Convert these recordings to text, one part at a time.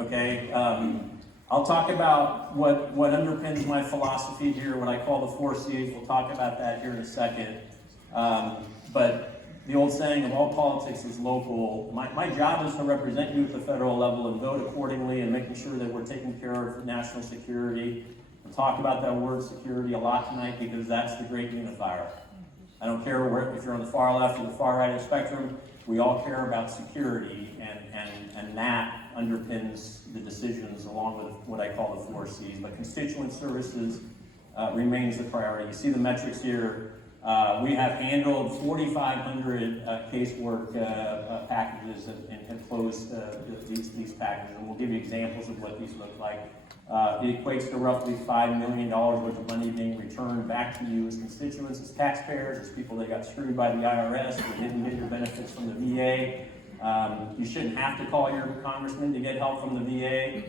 okay? I'll talk about what underpins my philosophy here, what I call the 4 C's. We'll talk about that here in a second. But the old saying of all politics is local. My job is to represent you at the federal level and vote accordingly and making sure that we're taking care of national security. We'll talk about that word security a lot tonight because that's the great unifier. I don't care if you're on the far left or the far right of the spectrum, we all care about security, and that underpins the decisions along with what I call the 4 C's. But constituent services remains the priority. You see the metrics here. We have handled 4,500 casework packages and closed these packages, and we'll give you examples of what these look like. It equates to roughly $5 million worth of money being returned back to you as constituents, as taxpayers, as people that got screwed by the IRS, that didn't get your benefits from the VA. You shouldn't have to call your congressman to get help from the VA,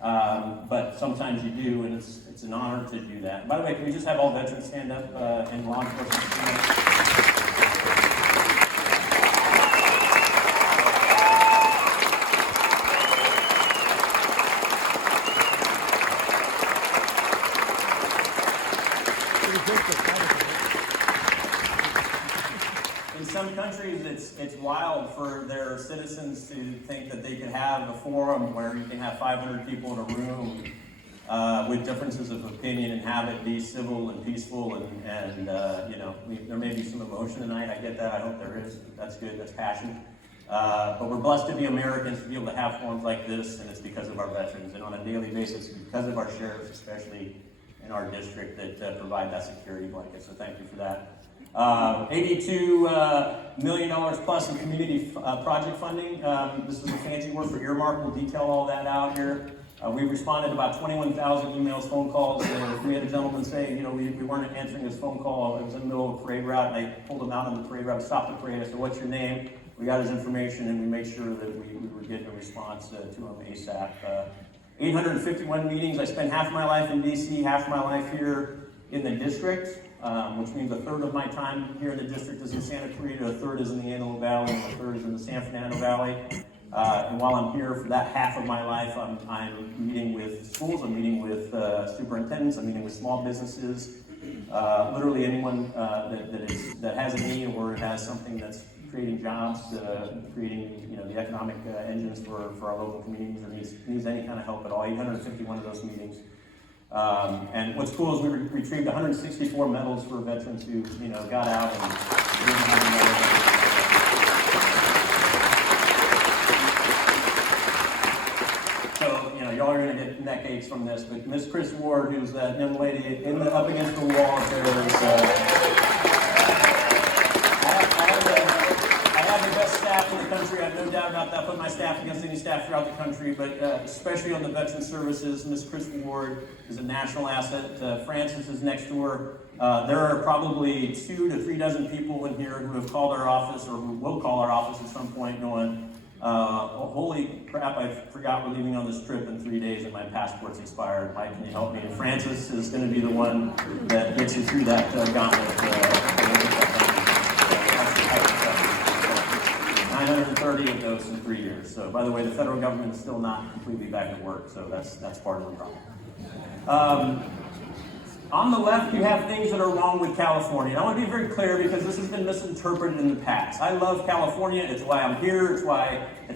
but sometimes you do, and it's an honor to do that. By the way, can we just have all veterans stand up and law enforcement stand up? In some countries, it's wild for their citizens to think that they could have a forum where you can have 500 people in a room with differences of opinion and have it be civil and peaceful, and there may be some emotion tonight. I get that. I hope there is. That's good. That's passion. But we're blessed to be Americans, to be able to have forums like this, and it's because of our veterans, and on a daily basis, because of our sheriffs, especially in our district, that provide that security blanket. So thank you for that. $82 million plus in community project funding. This is a fancy word for earmark. We'll detail all that out here. We responded to about 21,000 emails, phone calls. We had a gentleman say, we weren't answering his phone call. It was in the middle of a parade route, and I pulled him out on the parade route, stopped the parade. I said, "What's your name?" We got his information, and we made sure that we were getting a response to him ASAP. 851 meetings. I spent half my life in DC, half my life here in the district, which means a third of my time here in the district is in Santa Clarita, a third is in the Antelope Valley, and a third is in the San Fernando Valley. And while I'm here for that half of my life, I'm meeting with schools, I'm meeting with superintendents, I'm meeting with small businesses, literally anyone that has a need or has something that's creating jobs, creating the economic engines for our local communities, or needs any kind of help at all. 851 of those meetings. And what's cool is we retrieved 164 medals for veterans who got out and didn't have a medal. So y'all are going to get neck aches from this, but Miss Chris Ward, who's that young lady up against the wall up there, I have the best staff in the country. I have no doubt about that. Put my staff against any staff throughout the country, but especially on the veteran services, Miss Chris Ward is a national asset. Francis is next to her. There are probably 2 to 3 dozen people in here who have called our office or who will call our office at some point going, holy crap, I forgot we're leaving on this trip in 3 days and my passport's expired. Mike, can you help me? And Francis is going to be the one that gets you through that gauntlet. 930 of those in 3 years. So, by the way, the federal government is still not completely back at work, so that's part of the problem. On the left, you have things that are wrong with California. And I want to be very clear because this has been misinterpreted in the past. I love California. It's why I'm here. It's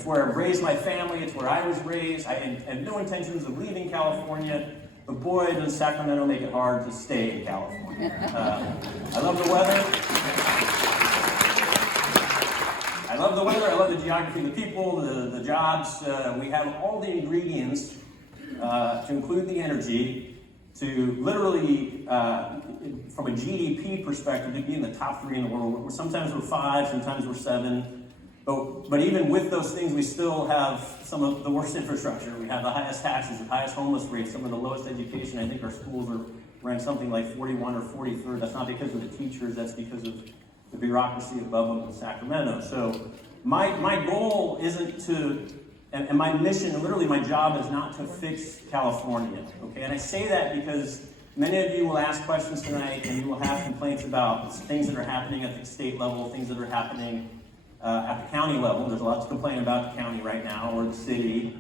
where I've raised my family. It's where I was raised. I have no intentions of leaving California, but boy, does Sacramento make it hard to stay in California. I love the weather. I love the weather. I love the geography, the people, the jobs. We have all the ingredients to include the energy to literally, from a GDP perspective, to be in the top 3 in the world. Sometimes we're 5, sometimes we're 7. But even with those things, we still have some of the worst infrastructure. We have the highest taxes, the highest homeless rates, some of the lowest education. I think our schools are ranked something like 41 or 43rd. That's not because of the teachers, that's because of the bureaucracy above them in Sacramento. So my goal isn't to, and my mission, and literally my job is not to fix California, okay? And I say that because many of you will ask questions tonight and you will have complaints about things that are happening at the state level, things that are happening at the county level. There's a lot to complain about the county right now, or the city.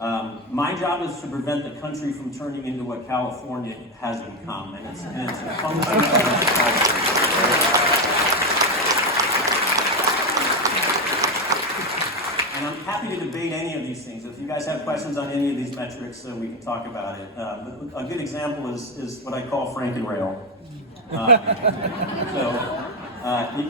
My job is to prevent the country from turning into what California has become, and it's a function of and I'm happy to debate any of these things. If you guys have questions on any of these metrics, we can talk about it. But a good example is what I call Frankenrail.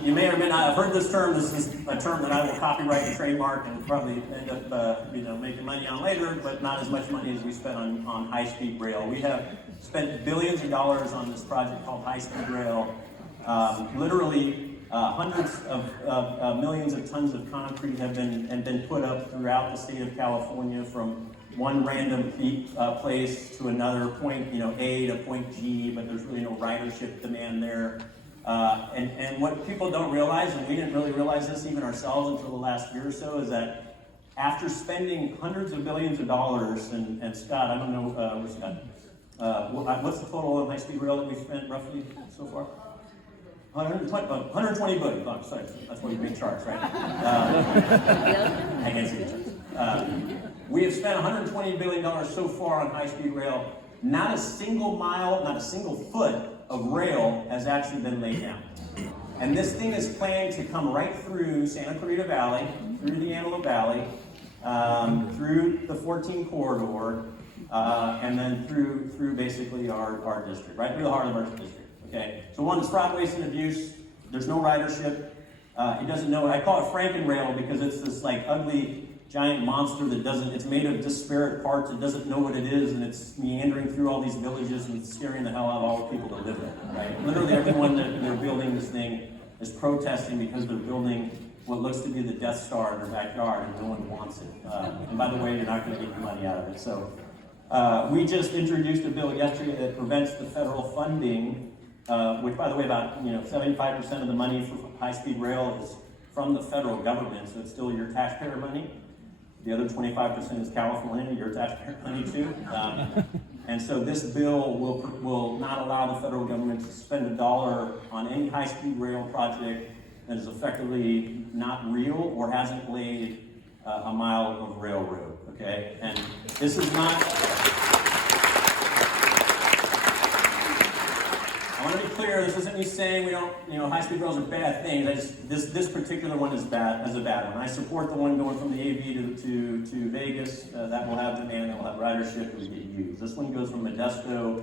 You may or may not have heard this term. This is a term that I will copyright and trademark and probably end up making money on later, but not as much money as we spent on high-speed rail. We have spent billions of dollars on this project called high-speed rail. Literally hundreds of millions of tons of concrete have been put up throughout the state of California, from one random place to another point, A to point G, but there's really no ridership demand there. And what people don't realize, and we didn't really realize this even ourselves until the last year or so, is that after spending hundreds of billions of dollars, and Scott, I don't know, where's Scott? What's the total of high-speed rail that we've spent roughly so far? 120 billion bucks. Sorry, that's what you make charts, right? I can't see the we have spent $120 billion so far on high-speed rail. Not a single mile, not a single foot of rail has actually been laid down. And this thing is planned to come right through Santa Clarita Valley, through the Antelope Valley, through the 14 corridor, and then through basically our district, right through the heart of our district. Okay, so one is fraud, waste, and abuse. There's no ridership. It doesn't know. I call it Frankenrail because it's this like ugly giant monster that doesn't. It's made of disparate parts. It doesn't know what it is, and it's meandering through all these villages and scaring the hell out of all the people that live there. Right? Literally, everyone that they're building this thing is protesting because they're building what looks to be the Death Star in their backyard, and no one wants it. And by the way, you're not going to get your money out of it. So we just introduced a bill yesterday that prevents the federal funding. Which, by the way, about 75% of the money for high-speed rail is from the federal government, so it's still your taxpayer money. The other 25% is California, your taxpayer money too. And so this bill will not allow the federal government to spend $1 on any high-speed rail project that is effectively not real or hasn't laid a mile of railroad. Okay, and this is not. I want to be clear, this isn't me saying we don't, high-speed rails are bad things. This particular one is a bad one. I support the one going from the AV to Vegas. That will have demand, that will have ridership, it will get used. This one goes from Modesto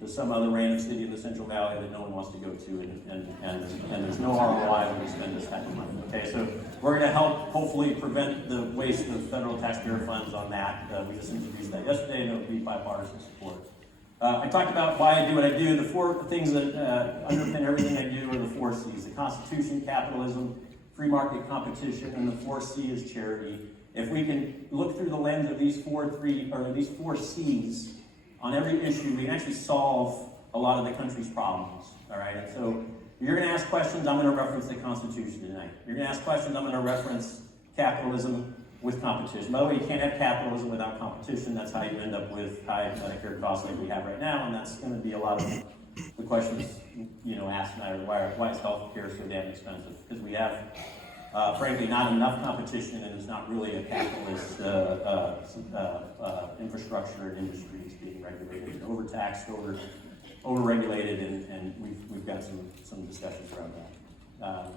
to some other random city in the Central Valley that no one wants to go to, and there's no ROI when we spend this type of money. Okay, so we're going to help hopefully prevent the waste of federal taxpayer funds on that. We just introduced that yesterday, and it will be bipartisan support. I talked about why I do what I do. The four things that underpin everything I do are the 4 C's: the Constitution, capitalism, free market competition, and the 4 C is charity. If we can look through the lens of these four C's on every issue, we can actually solve a lot of the country's problems. All right. And so you're going to ask questions. I'm going to reference the Constitution tonight. You're going to ask questions. I'm going to reference capitalism with competition. By the way, you can't have capitalism without competition. That's how you end up with high Medicare costs like we have right now, and that's going to be a lot of the questions asked tonight. Why is healthcare so damn expensive? Because we have, frankly, not enough competition, and it's not really a capitalist infrastructure and industry that's being regulated, overtaxed, over-regulated, and we've got some discussions around that.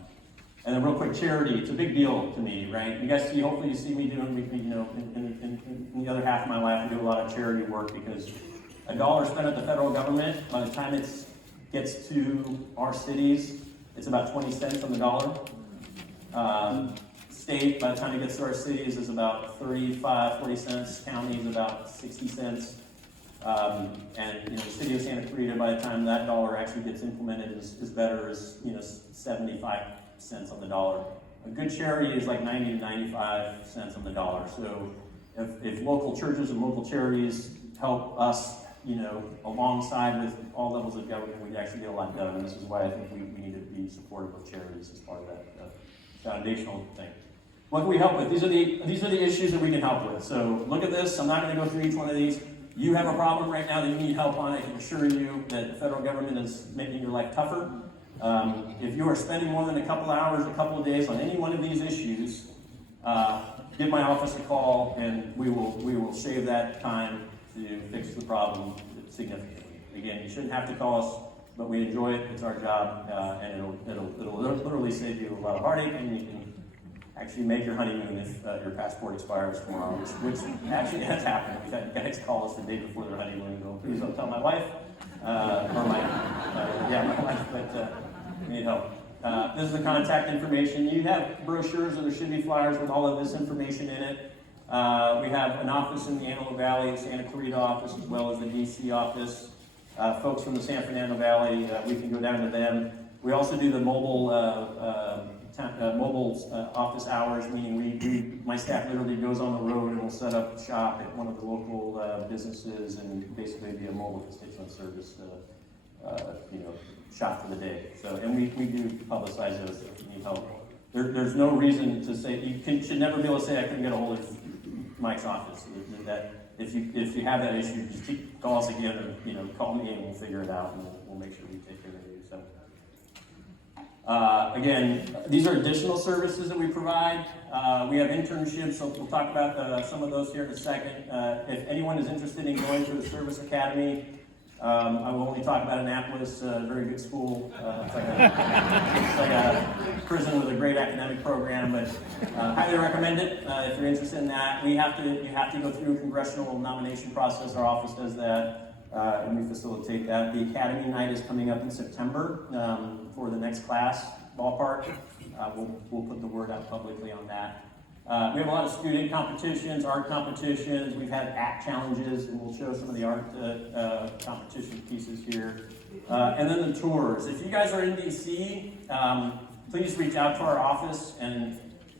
And then real quick, charity, it's a big deal to me, right? You guys hopefully you see me doing, in the other half of my life, I do a lot of charity work because $1 spent at the federal government, by the time it gets to our cities, it's about 20 cents on the dollar. State, by the time it gets to our cities, is about 35, 40 cents. County is about 60 cents. And the city of Santa Clarita, by the time that dollar actually gets implemented, is better as 75 cents on the dollar. A good charity is like 90 to 95 cents on the dollar. So if local churches and local charities help us, alongside with all levels of government, we actually get a lot done. And this is why I think we need to be supportive of charities as part of that foundational thing. What can we help with? These are the issues that we can help with. So look at this. I'm not going to go through each one of these. You have a problem right now that you need help on. I can assure you that the federal government is making your life tougher. If you are spending more than a couple hours, a couple of days on any one of these issues, give my office a call, and we will save that time to fix the problem significantly. Again, you shouldn't have to call us, but we enjoy it. It's our job, and it'll literally save you a lot of heartache, and you can actually make your honeymoon if your passport expires tomorrow, which actually has happened. We've had guys call us the day before their honeymoon and go, "Please don't tell my wife," or my wife, but we need help. This is the contact information. You have brochures, or there should be flyers with all of this information in it. We have an office in the Antelope Valley, Santa Clarita office, as well as the DC office. Folks from the San Fernando Valley, we can go down to them. We also do the mobile office hours, meaning my staff literally goes on the road and will set up shop at one of the local businesses and basically be a mobile constituent service, shop for the day. So, and we do publicize those if you need help. There's no reason to say, should never be able to say I couldn't get a hold of Mike's office. That if you have that issue, just call us again, or call me and we'll figure it out, and we'll make sure we take care of you. So again, these are additional services that we provide. We have internships, so we'll talk about some of those here in a second. If anyone is interested in going to the service academy, I will only talk about Annapolis, very good school. It's like a prison with a great academic program, but highly recommend it if you're interested in that. You have to go through a congressional nomination process. Our office does that, and we facilitate that. The Academy Night is coming up in September for the next class, ballpark. We'll put the word out publicly on that. We have a lot of student competitions, art competitions. We've had act challenges, and we'll show some of the art competition pieces here. And then the tours. If you guys are in DC, please reach out to our office, and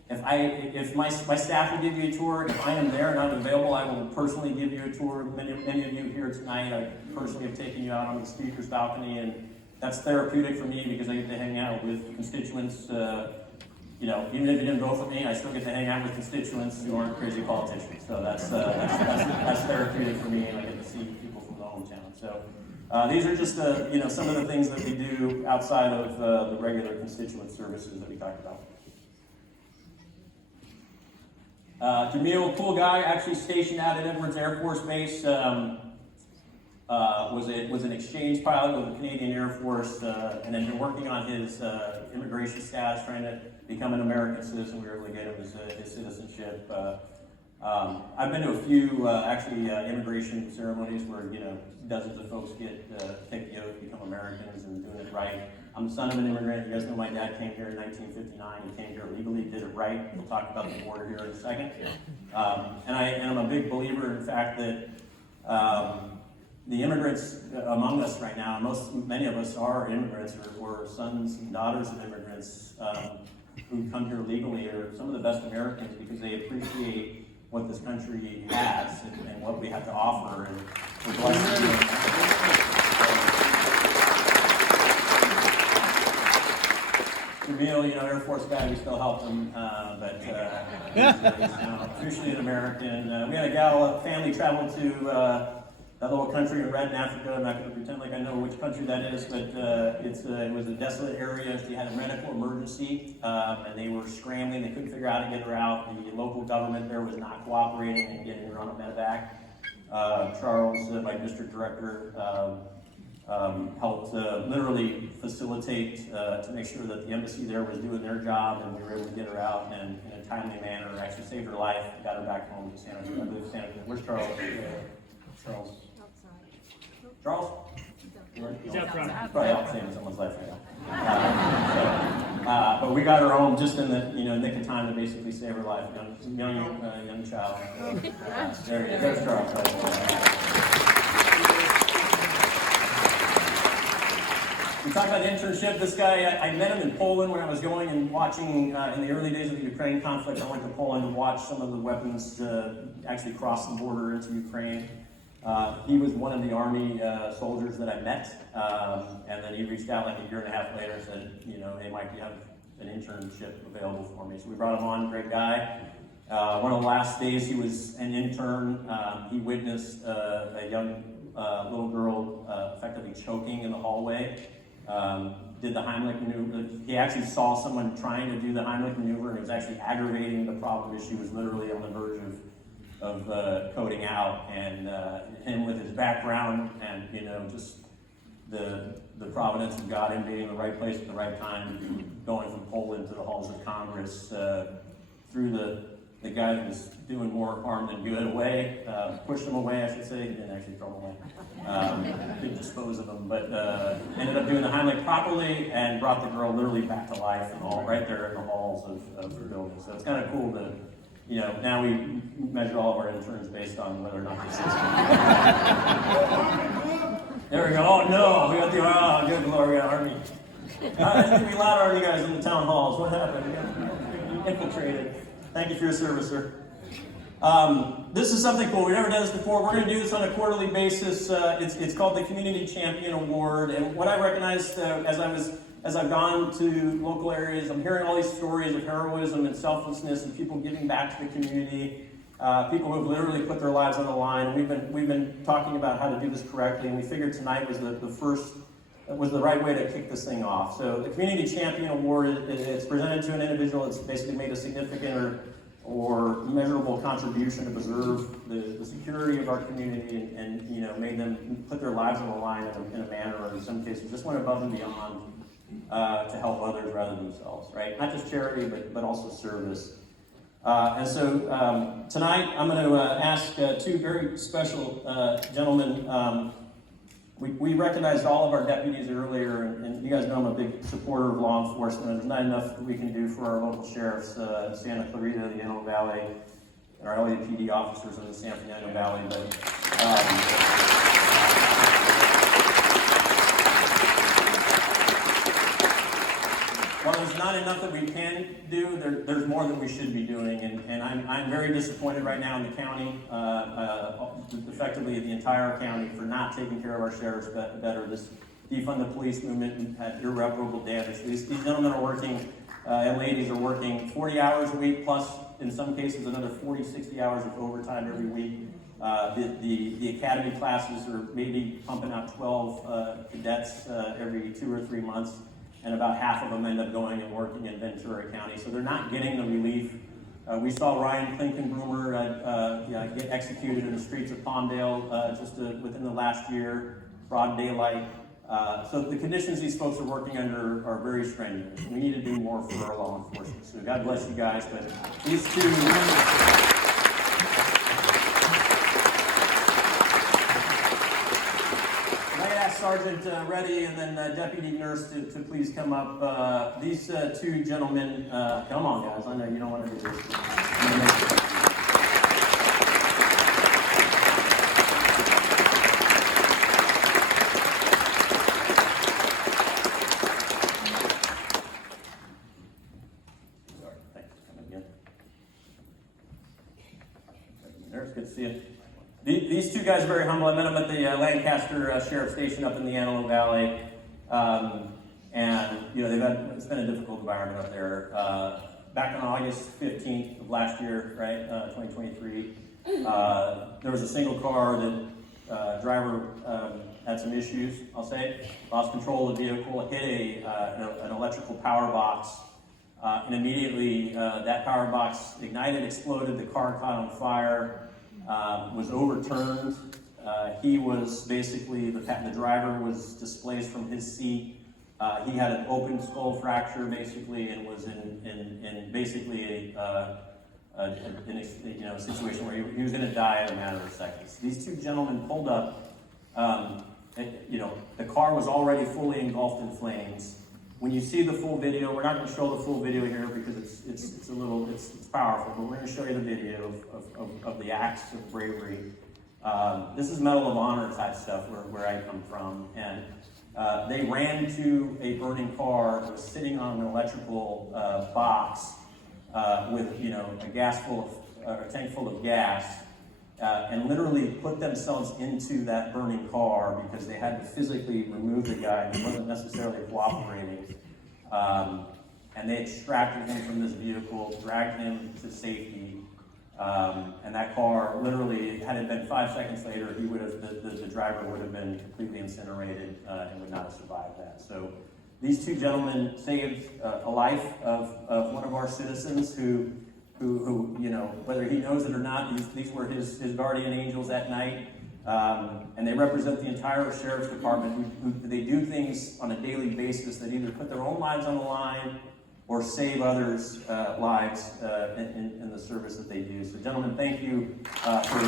if my staff will give you a tour, if I am there and I'm available, I will personally give you a tour. Many of you here tonight, I personally have taken you out on the speaker's balcony, and that's therapeutic for me because I get to hang out with constituents. Even if you didn't vote for me, I still get to hang out with constituents who aren't crazy politicians. So that's therapeutic for me, and I get to see people from the hometown. So these are just some of the things that we do outside of the regular constituent services that we talked about. Jamil, cool guy, actually stationed out at Edwards Air Force Base. Was an exchange pilot with the Canadian Air Force, and had been working on his immigration status, trying to become an American citizen. We were able to get him his citizenship. I've been to a few immigration ceremonies where dozens of folks take the oath, become Americans, and doing it right. I'm the son of an immigrant. You guys know my dad came here in 1959. He came here legally, did it right. We'll talk about the border here in a second. And I'm a big believer in the fact that the immigrants among us right now, many of us are immigrants or sons and daughters of immigrants who come here legally, are some of the best Americans because they appreciate what this country has and what we have to offer. And we're blessed to do it. Jamil, Air Force guy, we still help him, but he's officially an American. We had a family travel to that little country in Red in Africa. I'm not going to pretend like I know which country that is, but it was a desolate area. They had a medical emergency, and they were scrambling. They couldn't figure out how to get her out. The local government there was not cooperating in getting her on a medevac. Charles, my district director, helped literally facilitate to make sure that the embassy there was doing their job, and we were able to get her out and in a timely manner, actually saved her life, got her back home to Santa Fe. Where's Charles? Charles? Charles? He's out front. Probably out saving someone's life right now. But we got her home just in the nick of time to basically save her life. Young child. There's Charles. We talked about internship. This guy, I met him in Poland when I was going and watching in the early days of the Ukraine conflict. I went to Poland to watch some of the weapons actually cross the border into Ukraine. He was one of the Army soldiers that I met, and then he reached out like a year and a half later and said, hey, Mike, you have an internship available for me. So we brought him on, great guy. One of the last days he was an intern, he witnessed a young little girl effectively choking in the hallway. did the Heimlich maneuver. He actually saw someone trying to do the Heimlich maneuver, and it was actually aggravating the problem. She was literally on the verge of coding out, and him with his background and just the providence of God, him being in the right place at the right time, going from Poland to the halls of Congress, threw the guy that was doing more harm than good away, pushed him away, I should say. He didn't actually throw him away. Didn't dispose of him, but ended up doing the Heimlich properly and brought the girl literally back to life and all right there in the halls of the building. So it's kind of cool to, now we measure all of our interns based on whether or not they succeed. There we go. Oh no, we got the good Lord, we got Army. It's gonna be loud, Army guys in the town halls. What happened? We got infiltrated. Thank you for your service, sir. This is something cool. We've never done this before. We're going to do this on a quarterly basis. It's called the Community Champion Award. And what I recognized as I've gone to local areas, I'm hearing all these stories of heroism and selflessness and people giving back to the community. People who have literally put their lives on the line. We've been talking about how to do this correctly, and we figured tonight was the right way to kick this thing off. So the Community Champion Award, it's presented to an individual that's basically made a significant or measurable contribution to preserve the security of our community and made them put their lives on the line in a manner, or in some cases just went above and beyond to help others rather than themselves, right? Not just charity, but also service. And so tonight I'm going to ask two very special gentlemen. We recognized all of our deputies earlier, and you guys know I'm a big supporter of law enforcement. There's not enough that we can do for our local sheriffs in Santa Clarita, the Antelope Valley, and our LAPD officers in the San Fernando Valley. But while there's not enough that we can do, there's more that we should be doing, and I'm very disappointed right now in the county, effectively the entire county, for not taking care of our sheriffs better. This defund the police movement had irreparable damage. These gentlemen are working, and ladies are working 40 hours a week, plus in some cases another 40, 60 hours of overtime every week. The academy classes are maybe pumping out 12 cadets every 2 or 3 months. And about half of them end up going and working in Ventura County. So they're not getting the relief. We saw Ryan Klinkenbroomer get executed in the streets of Palmdale just within the last year, broad daylight. So the conditions these folks are working under are very strenuous. We need to do more for our law enforcement. So God bless you guys. But these two... Sergeant Reddy and then Deputy Nurse to please come up. These two gentlemen, come on guys, I know you don't want to do this. Sorry, thanks for coming again. Nurse, good to see you. These two guys are very humble. I met them at the Lancaster Sheriff Station up in the Antelope Valley, and it's been a difficult environment up there. Back on August 15th of last year, right, 2023, there was a single car that driver had some issues. I'll say, lost control of the vehicle, hit an electrical power box, and immediately that power box ignited, exploded. The car caught on fire. Was overturned. He was basically, the driver was displaced from his seat. He had an open skull fracture basically, and was in basically a situation where he was going to die in a matter of seconds. These two gentlemen pulled up. The car was already fully engulfed in flames. When you see the full video, we're not going to show the full video here because it's powerful, but we're going to show you the video of the acts of bravery. This is Medal of Honor type stuff where I come from, and they ran to a burning car that was sitting on an electrical box with a tank full of gas, and literally put themselves into that burning car because they had to physically remove the guy who wasn't necessarily cooperating. And they extracted him from this vehicle, dragged him to safety, And that car, literally, had it been 5 seconds later, he would have, the driver would have been completely incinerated and would not have survived that. So these two gentlemen saved a life of one of our citizens who, you know, whether he knows it or not, these were his guardian angels at night. And they represent the entire sheriff's department. They do things on a daily basis that either put their own lives on the line or save others' lives in the service that they do. So, gentlemen, thank you for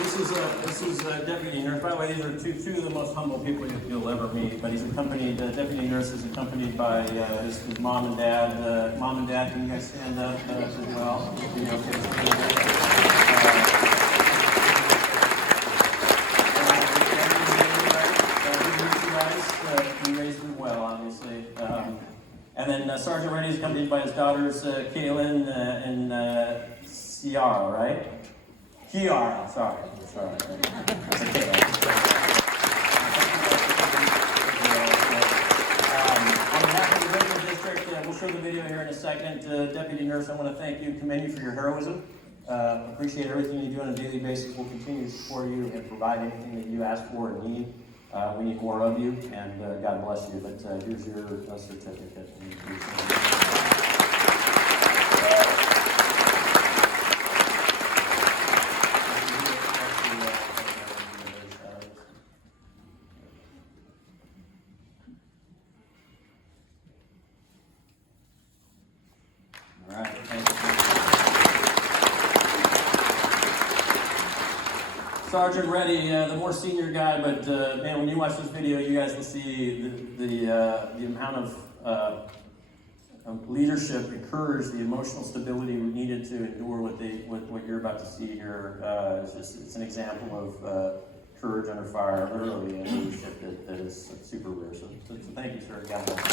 This is a deputy nurse. By the way, these are two of the most humble people you'll ever meet. But he's accompanied, deputy nurse is accompanied by his mom and dad. Mom and dad, can you guys stand up as well? You know, you raised them well, obviously. And then Sergeant Reddy is accompanied by his daughters, Kaylin and Ciara, right? Kiara, sorry. That's okay. On behalf of the Regional District, we'll show the video here in a second. Deputy Nurse, I want to thank you, commend you for your heroism. Appreciate everything you do on a daily basis. We'll continue to support you and provide anything that you ask for and need. We need more of you, and God bless you. But here's your certificate. All right, thank you. Sergeant Reddy, the more senior guy, but man, when you watch this video, you guys will see the amount of leadership and courage, the emotional stability we needed to endure what you're about to see here. It's an example of courage under fire, literally, and leadership that is super rare. So thank you, sir. God bless you.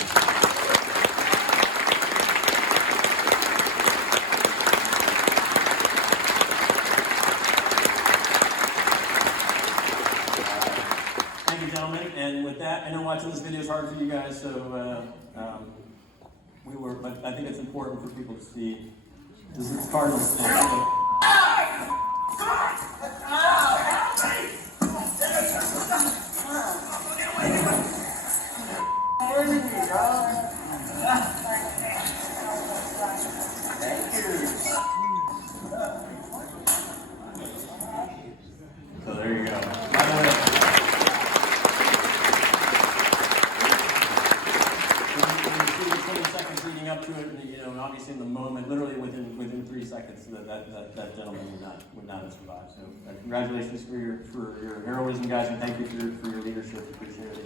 Gentlemen, and with that, I know watching this video is hard for you guys, so but I think it's important for people to see. This is Cardinals thing. So there you go. By the way, leading up to it, you know, and obviously in the moment, literally within 3 seconds, that gentleman would not have survived. So congratulations for your heroism, guys, and thank you for your leadership. Appreciate it.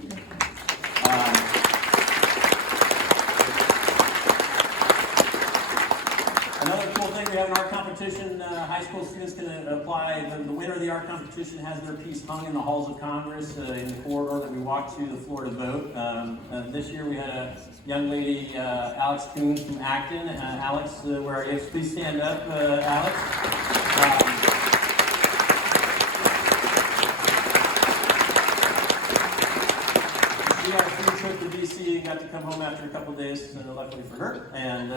Another cool thing, we have an art competition. High school students can apply. The winner of the art competition has their piece hung in the halls of Congress in the corridor that we walk to the floor to vote. This year we had a young lady, Alex Coons from Acton. Alex, where are you? Please stand up, Alex. She had a free trip to DC and got to come home after a couple days, luckily for her. And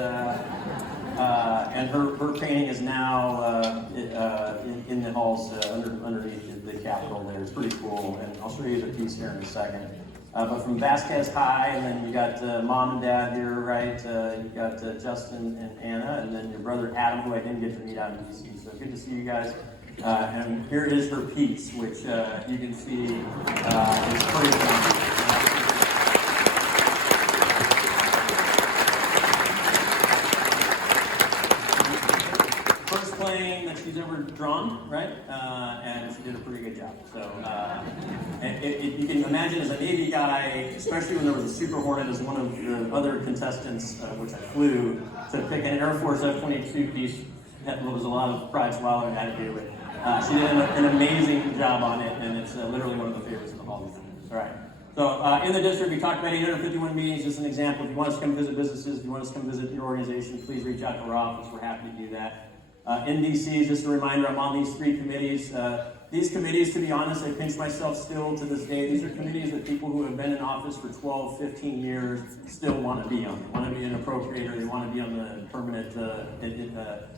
her painting is now in the halls underneath the Capitol there. It's pretty cool, and I'll show you the piece here in a second. But from Vasquez High, and then you got mom and dad here, right? You got Justin and Anna, and then your brother Adam, who I didn't get to meet out in DC. So good to see you guys. And here is her piece, which you can see is pretty cool. That she's ever drawn, right? And she did a pretty good job. So you can imagine as a Navy guy, especially when there was a Super Hornet as one of the other contestants, which I flew, to pick an Air Force F-22 piece, that was a lot of pride swallowing I had to do with. She did an amazing job on it, and it's literally one of the favorites in the hall. All right. So in the district, we talked about 851 meetings. Just an example. If you want us to come visit businesses, if you want us to come visit your organization, please reach out to our office. We're happy to do that. In DC, just a reminder, I'm on these 3 committees. These committees, to be honest, I pinch myself still to this day. These are committees that people who have been in office for 12, 15 years still want to be on. They want to be an appropriator. They want to be on the permanent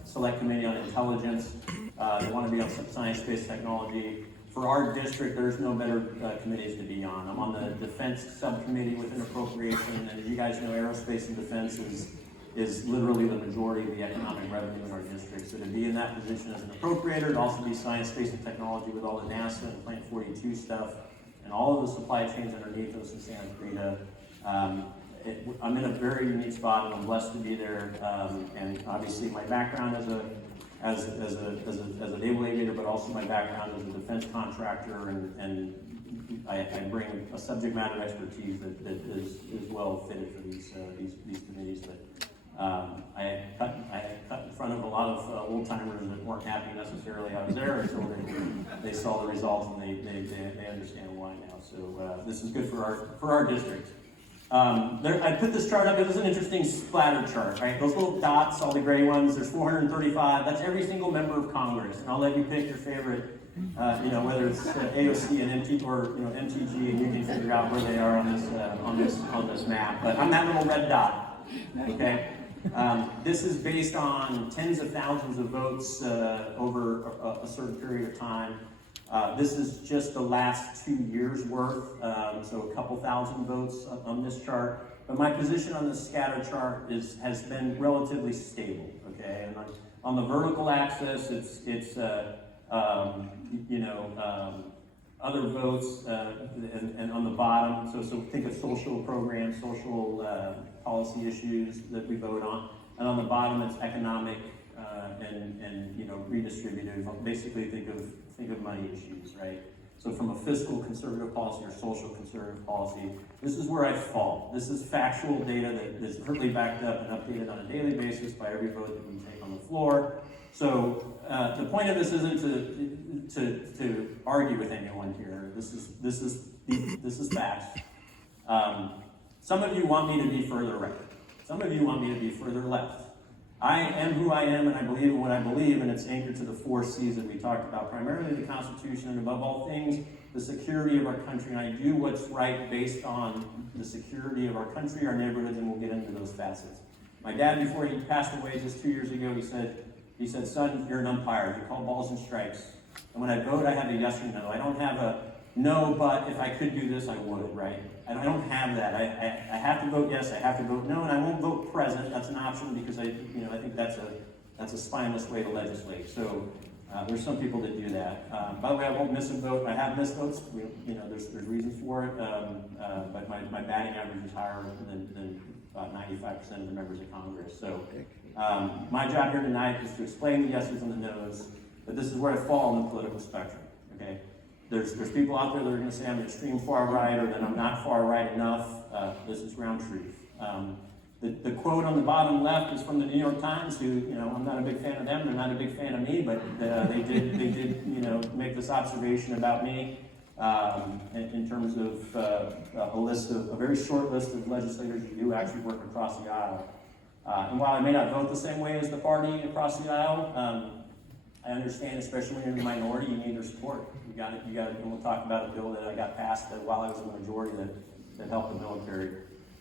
select committee on intelligence. They want to be on science-based technology. For our district, there's no better committees to be on. I'm on the defense subcommittee within appropriation, and as you guys know, aerospace and defense is literally the majority of the economic revenue in our district. So to be in that position as an appropriator, to also be science, space, and technology with all the NASA and Plant 42 stuff, and all of the supply chains underneath us in Santa Clarita, I'm in a very unique spot, and I'm blessed to be there. And obviously, my background as a naval aviator, but also my background as a defense contractor, and I bring a subject matter expertise that is well fitted for these committees. But I cut in front of a lot of old timers that weren't happy necessarily I was there until they saw the results and they understand why now. So this is good for our district. I put this chart up. It was an interesting splatter chart, right? Those little dots, all the gray ones, there's 435. That's every single member of Congress. And I'll let you pick your favorite, whether it's AOC and MT or MTG, and you can figure out where they are on this map. But I'm that little red dot. Okay. This is based on tens of thousands of votes over a certain period of time. This is just the last 2 years worth, so a couple thousand votes on this chart. But my position on this scatter chart has been relatively stable. Okay, and on the vertical axis, it's other votes, and on the bottom, so think of social programs, social policy issues that we vote on, and on the bottom it's economic and redistributive. Basically, think of money issues, right? So from a fiscal conservative policy or social conservative policy, this is where I fall. This is factual data that is certainly backed up and updated on a daily basis by every vote that we take on the floor. So the point of this isn't to argue with anyone here. This is facts. Some of you want me to be further right. Some of you want me to be further left. I am who I am, and I believe in what I believe, and it's anchored to the 4 C's that we talked about, primarily the Constitution, and above all things, the security of our country. And I do what's right based on the security of our country, our neighborhoods, and we'll get into those facets. My dad, before he passed away just 2 years ago, he said, son, you're an umpire. You call balls and strikes. And when I vote, I have a yes or no. I don't have a no, but if I could do this, I would, right? I don't have that. I have to vote yes, I have to vote no, and I won't vote present. That's an option because I think that's a spineless way to legislate. So there's some people that do that. By the way, I won't miss a vote. I have missed votes. There's reasons for it, but my batting average is higher than about 95% of the members of Congress. So my job here tonight is to explain the yeses and the nos, but this is where I fall on the political spectrum. Okay. There's people out there that are going to say I'm extreme far right or that I'm not far right enough. This is ground truth. The quote on the bottom left is from the New York Times, who, I'm not a big fan of them. They're not a big fan of me, but they did make this observation about me in terms of a very short list of legislators who do actually work across the aisle. And while I may not vote the same way as the party across the aisle, I understand, especially when you're in the minority, you need their support. You got it. And we'll talk about a bill that I got passed while I was in the majority that helped the military.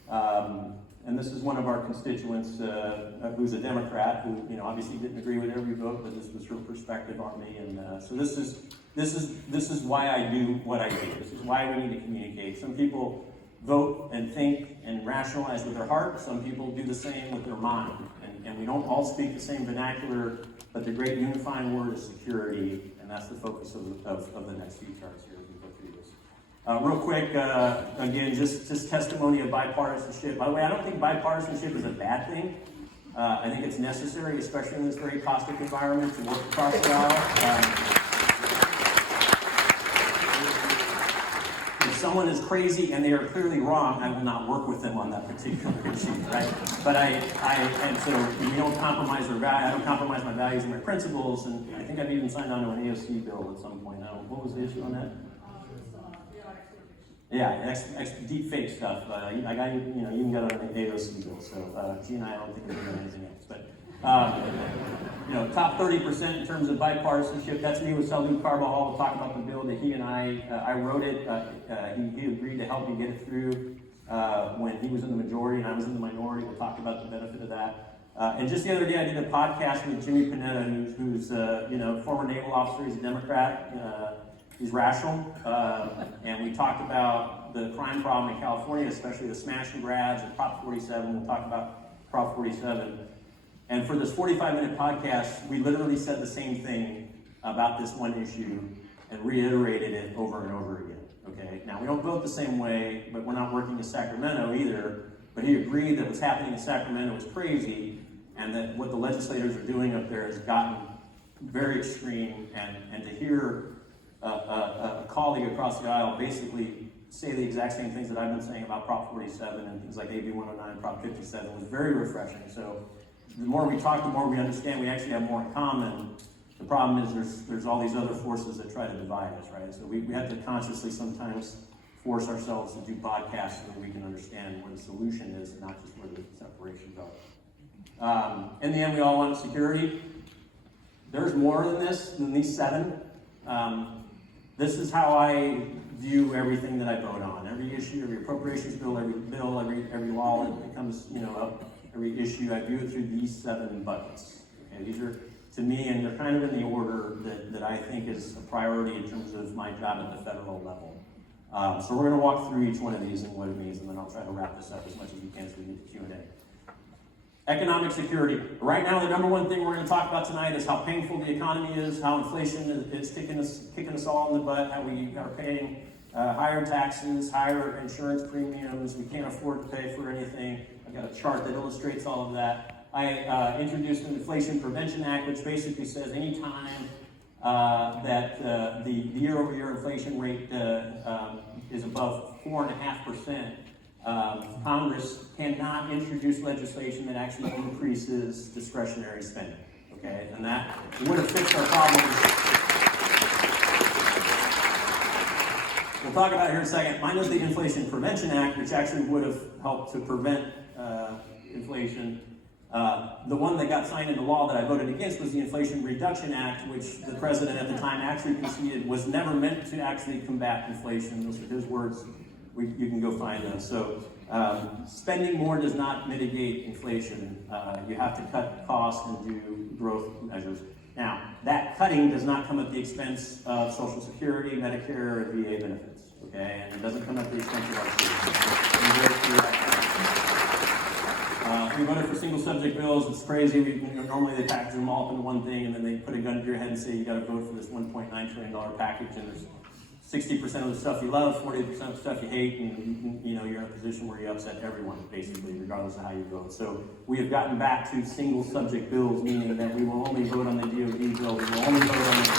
And this is one of our constituents who's a Democrat who, obviously didn't agree with every vote, but this was her perspective on me. And so this is why I do what I do. This is why we need to communicate. Some people vote and think and rationalize with their heart. Some people do the same with their mind. And we don't all speak the same vernacular, but the great unifying word is security, and that's the focus of the next few charts here as we go through this. Real quick, again, just testimony of bipartisanship. By the way, I don't think bipartisanship is a bad thing. I think it's necessary, especially in this very caustic environment, to work across the aisle. someone is crazy and they are clearly wrong, I will not work with them on that particular issue, right? But and so we don't compromise our value. I don't compromise my values and my principles. And I think I've even signed on to an AOC bill at some point. What was the issue on that? Yeah, deep fake stuff. I got you can get on an AOC bill. So she and I don't think we're doing anything else. But top 30% in terms of bipartisanship. That's me with Salud Carbajal. We'll talk about the bill that he and I wrote it. He agreed to help me get it through when he was in the majority and I was in the minority. We'll talk about the benefit of that. And just the other day, I did a podcast with Jimmy Panetta, who's former naval officer. He's a Democrat. He's rational, and we talked about the crime problem in California, especially the smash and grabs and Prop 47. We'll talk about Prop 47. And for this 45-minute podcast, we literally said the same thing about this one issue and reiterated it over and over again. Okay. Now we don't vote the same way, but we're not working in Sacramento either. But he agreed that what's happening in Sacramento was crazy, and that what the legislators are doing up there has gotten very extreme. And to hear a colleague across the aisle basically say the exact same things that I've been saying about Prop 47 and things like AB 109, Prop 57 was very refreshing. So the more we talk, the more we understand we actually have more in common. The problem is there's all these other forces that try to divide us, right? So we have to consciously sometimes force ourselves to do podcasts so that we can understand where the solution is and not just where the separations are. In the end, we all want security. There's more than these 7. This is how I view everything that I vote on. Every issue, every appropriations bill, every law that comes, up, every issue, I view it through these 7 buckets. Okay, these are, to me, and they're kind of in the order that I think is a priority in terms of my job at the federal level. So we're going to walk through each one of these and what it means, and then I'll try to wrap this up as much as we can so we get to Q&A. Economic security. Right now, the number one thing we're going to talk about tonight is how painful the economy is, how inflation is kicking us all in the butt, how we are paying higher taxes, higher insurance premiums. We can't afford to pay for anything. I've got a chart that illustrates all of that. I introduced an Inflation Prevention Act, which basically says any time that the year-over-year inflation rate is above 4.5%, Congress cannot introduce legislation that actually increases discretionary spending, okay? And that would have fixed our problems. We'll talk about it here in a second. Mine was the Inflation Prevention Act, which actually would have helped to prevent inflation. The one that got signed into law that I voted against was the Inflation Reduction Act, which the president at the time actually conceded was never meant to actually combat inflation. Those are his words. You can go find those. So spending more does not mitigate inflation. You have to cut costs and do growth measures. Now, that cutting does not come at the expense of Social Security, Medicare, and VA benefits, okay? And it doesn't come at the expense of our citizens. We voted for single subject bills. It's crazy. Normally they package them all up into one thing, and then they put a gun to your head and say you got to vote for this $1.9 trillion package, and there's 60% of the stuff you love, 40% of the stuff you hate, and you're in a position where you upset everyone, basically, regardless of how you vote. So we have gotten back to single subject bills, meaning that we will only vote on the DOD bill, we will only vote on the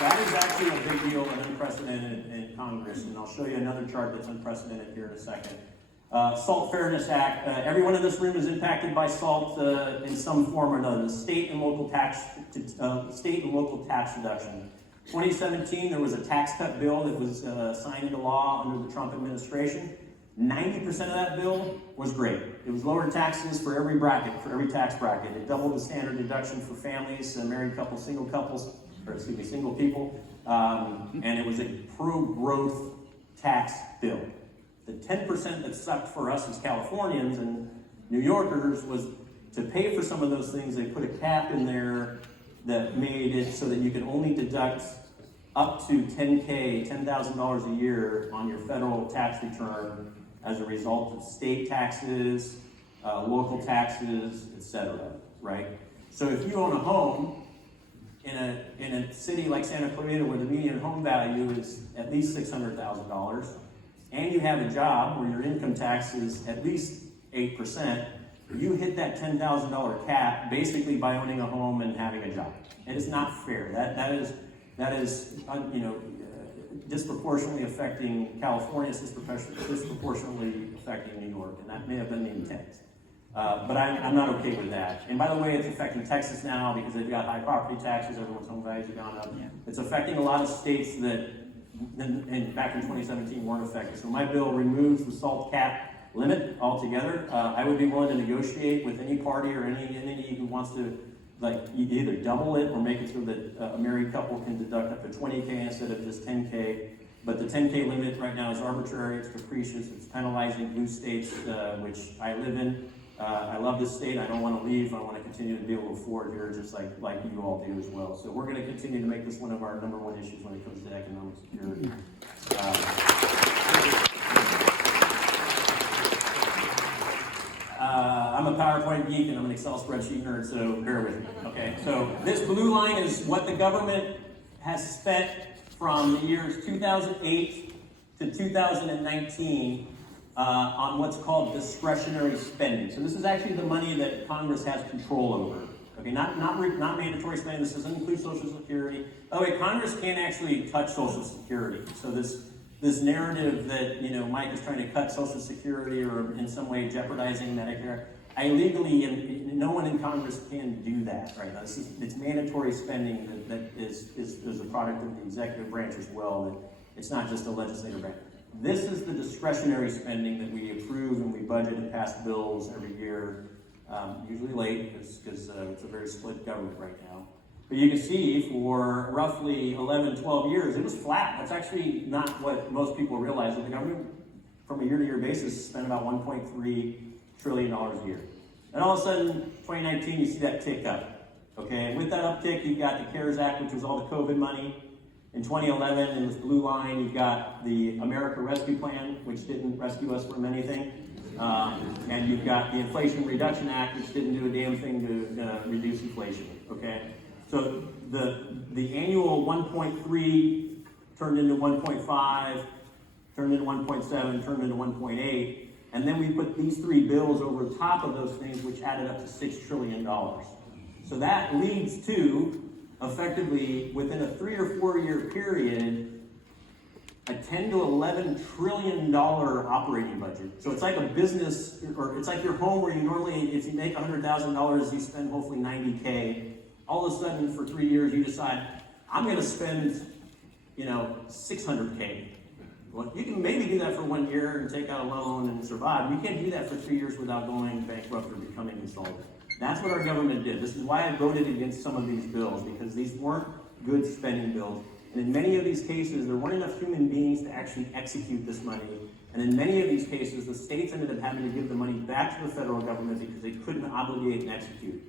That is actually a big deal and unprecedented in Congress, and I'll show you another chart that's unprecedented here in a second. SALT Fairness Act. Everyone in this room is impacted by SALT in some form or another. State and local tax reduction. 2017, there was a tax cut bill that was signed into law under the Trump administration. 90% of that bill was great. It was lower taxes for every bracket, for every tax bracket. It doubled the standard deduction for families, married couples, single people, and it was a pro-growth tax bill. The 10% that sucked for us as Californians and New Yorkers was to pay for some of those things. They put a cap in there that made it so that you could only deduct up to $10,000 a year on your federal tax return as a result of state taxes, local taxes, etc. Right? So if you own a home in a city like Santa Clarita where the median home value is at least $600,000, and you have a job where your income tax is at least 8%, you hit that $10,000 cap basically by owning a home and having a job. And it's not fair. That is That is, disproportionately affecting California, it's disproportionately affecting New York, and that may have been the intent. But I'm not okay with that. And by the way, it's affecting Texas now because they've got high property taxes, everyone's home values have gone up. Yeah. It's affecting a lot of states that back in 2017 weren't affected. So my bill removes the SALT cap limit altogether. I would be willing to negotiate with any party or any entity who wants to either double it or make it so that a married couple can deduct up to 20K instead of just 10K. But the 10K limit right now is arbitrary, it's capricious, it's penalizing blue states, which I live in. I love this state, I don't want to leave, I want to continue to be able to afford here just like you all do as well. So we're going to continue to make this one of our #1 issues when it comes to economic security. I'm a PowerPoint geek and I'm an Excel spreadsheet nerd, so bear with me, okay? So this blue line is what the government has spent from the years 2008 to 2019 on what's called discretionary spending. So this is actually the money that Congress has control over. Okay, not mandatory spending. This doesn't include Social Security. By the way, Congress can't actually touch Social Security. So this narrative that Mike is trying to cut Social Security or in some way jeopardizing Medicare, and no one in Congress can do that right now. It's mandatory spending that is a product of the executive branch as well. That it's not just a legislative branch. This is the discretionary spending that we approve and we budget and pass bills every year, usually late because it's a very split government right now. But you can see for roughly 11, 12 years, it was flat. That's actually not what most people realize. That the government, from a year-to-year basis, spent about $1.3 trillion a year. And all of a sudden, 2019, you see that tick up. Okay, and with that uptick, you've got the CARES Act, which was all the COVID money. In 2011, in this blue line, you've got the America Rescue Plan, which didn't rescue us from anything. And you've got the Inflation Reduction Act, which didn't do a damn thing to reduce inflation, okay? So the annual 1.3 turned into 1.5, turned into 1.7, turned into 1.8, and then we put these three bills over the top of those things, which added up to $6 trillion. So that leads to, effectively, within a 3 or 4 year period, a $10 to $11 trillion operating budget. So it's like a business, or it's like your home where you normally, if you make $100,000, you spend hopefully 90K. All of a sudden, for 3 years, you decide, I'm going to spend, 600K. Well, you can maybe do that for 1 year and take out a loan and survive. You can't do that for 3 years without going bankrupt or becoming insolvent. That's what our government did. This is why I voted against some of these bills, because these weren't good spending bills. And in many of these cases, there weren't enough human beings to actually execute this money. And in many of these cases, the states ended up having to give the money back to the federal government because they couldn't obligate and execute.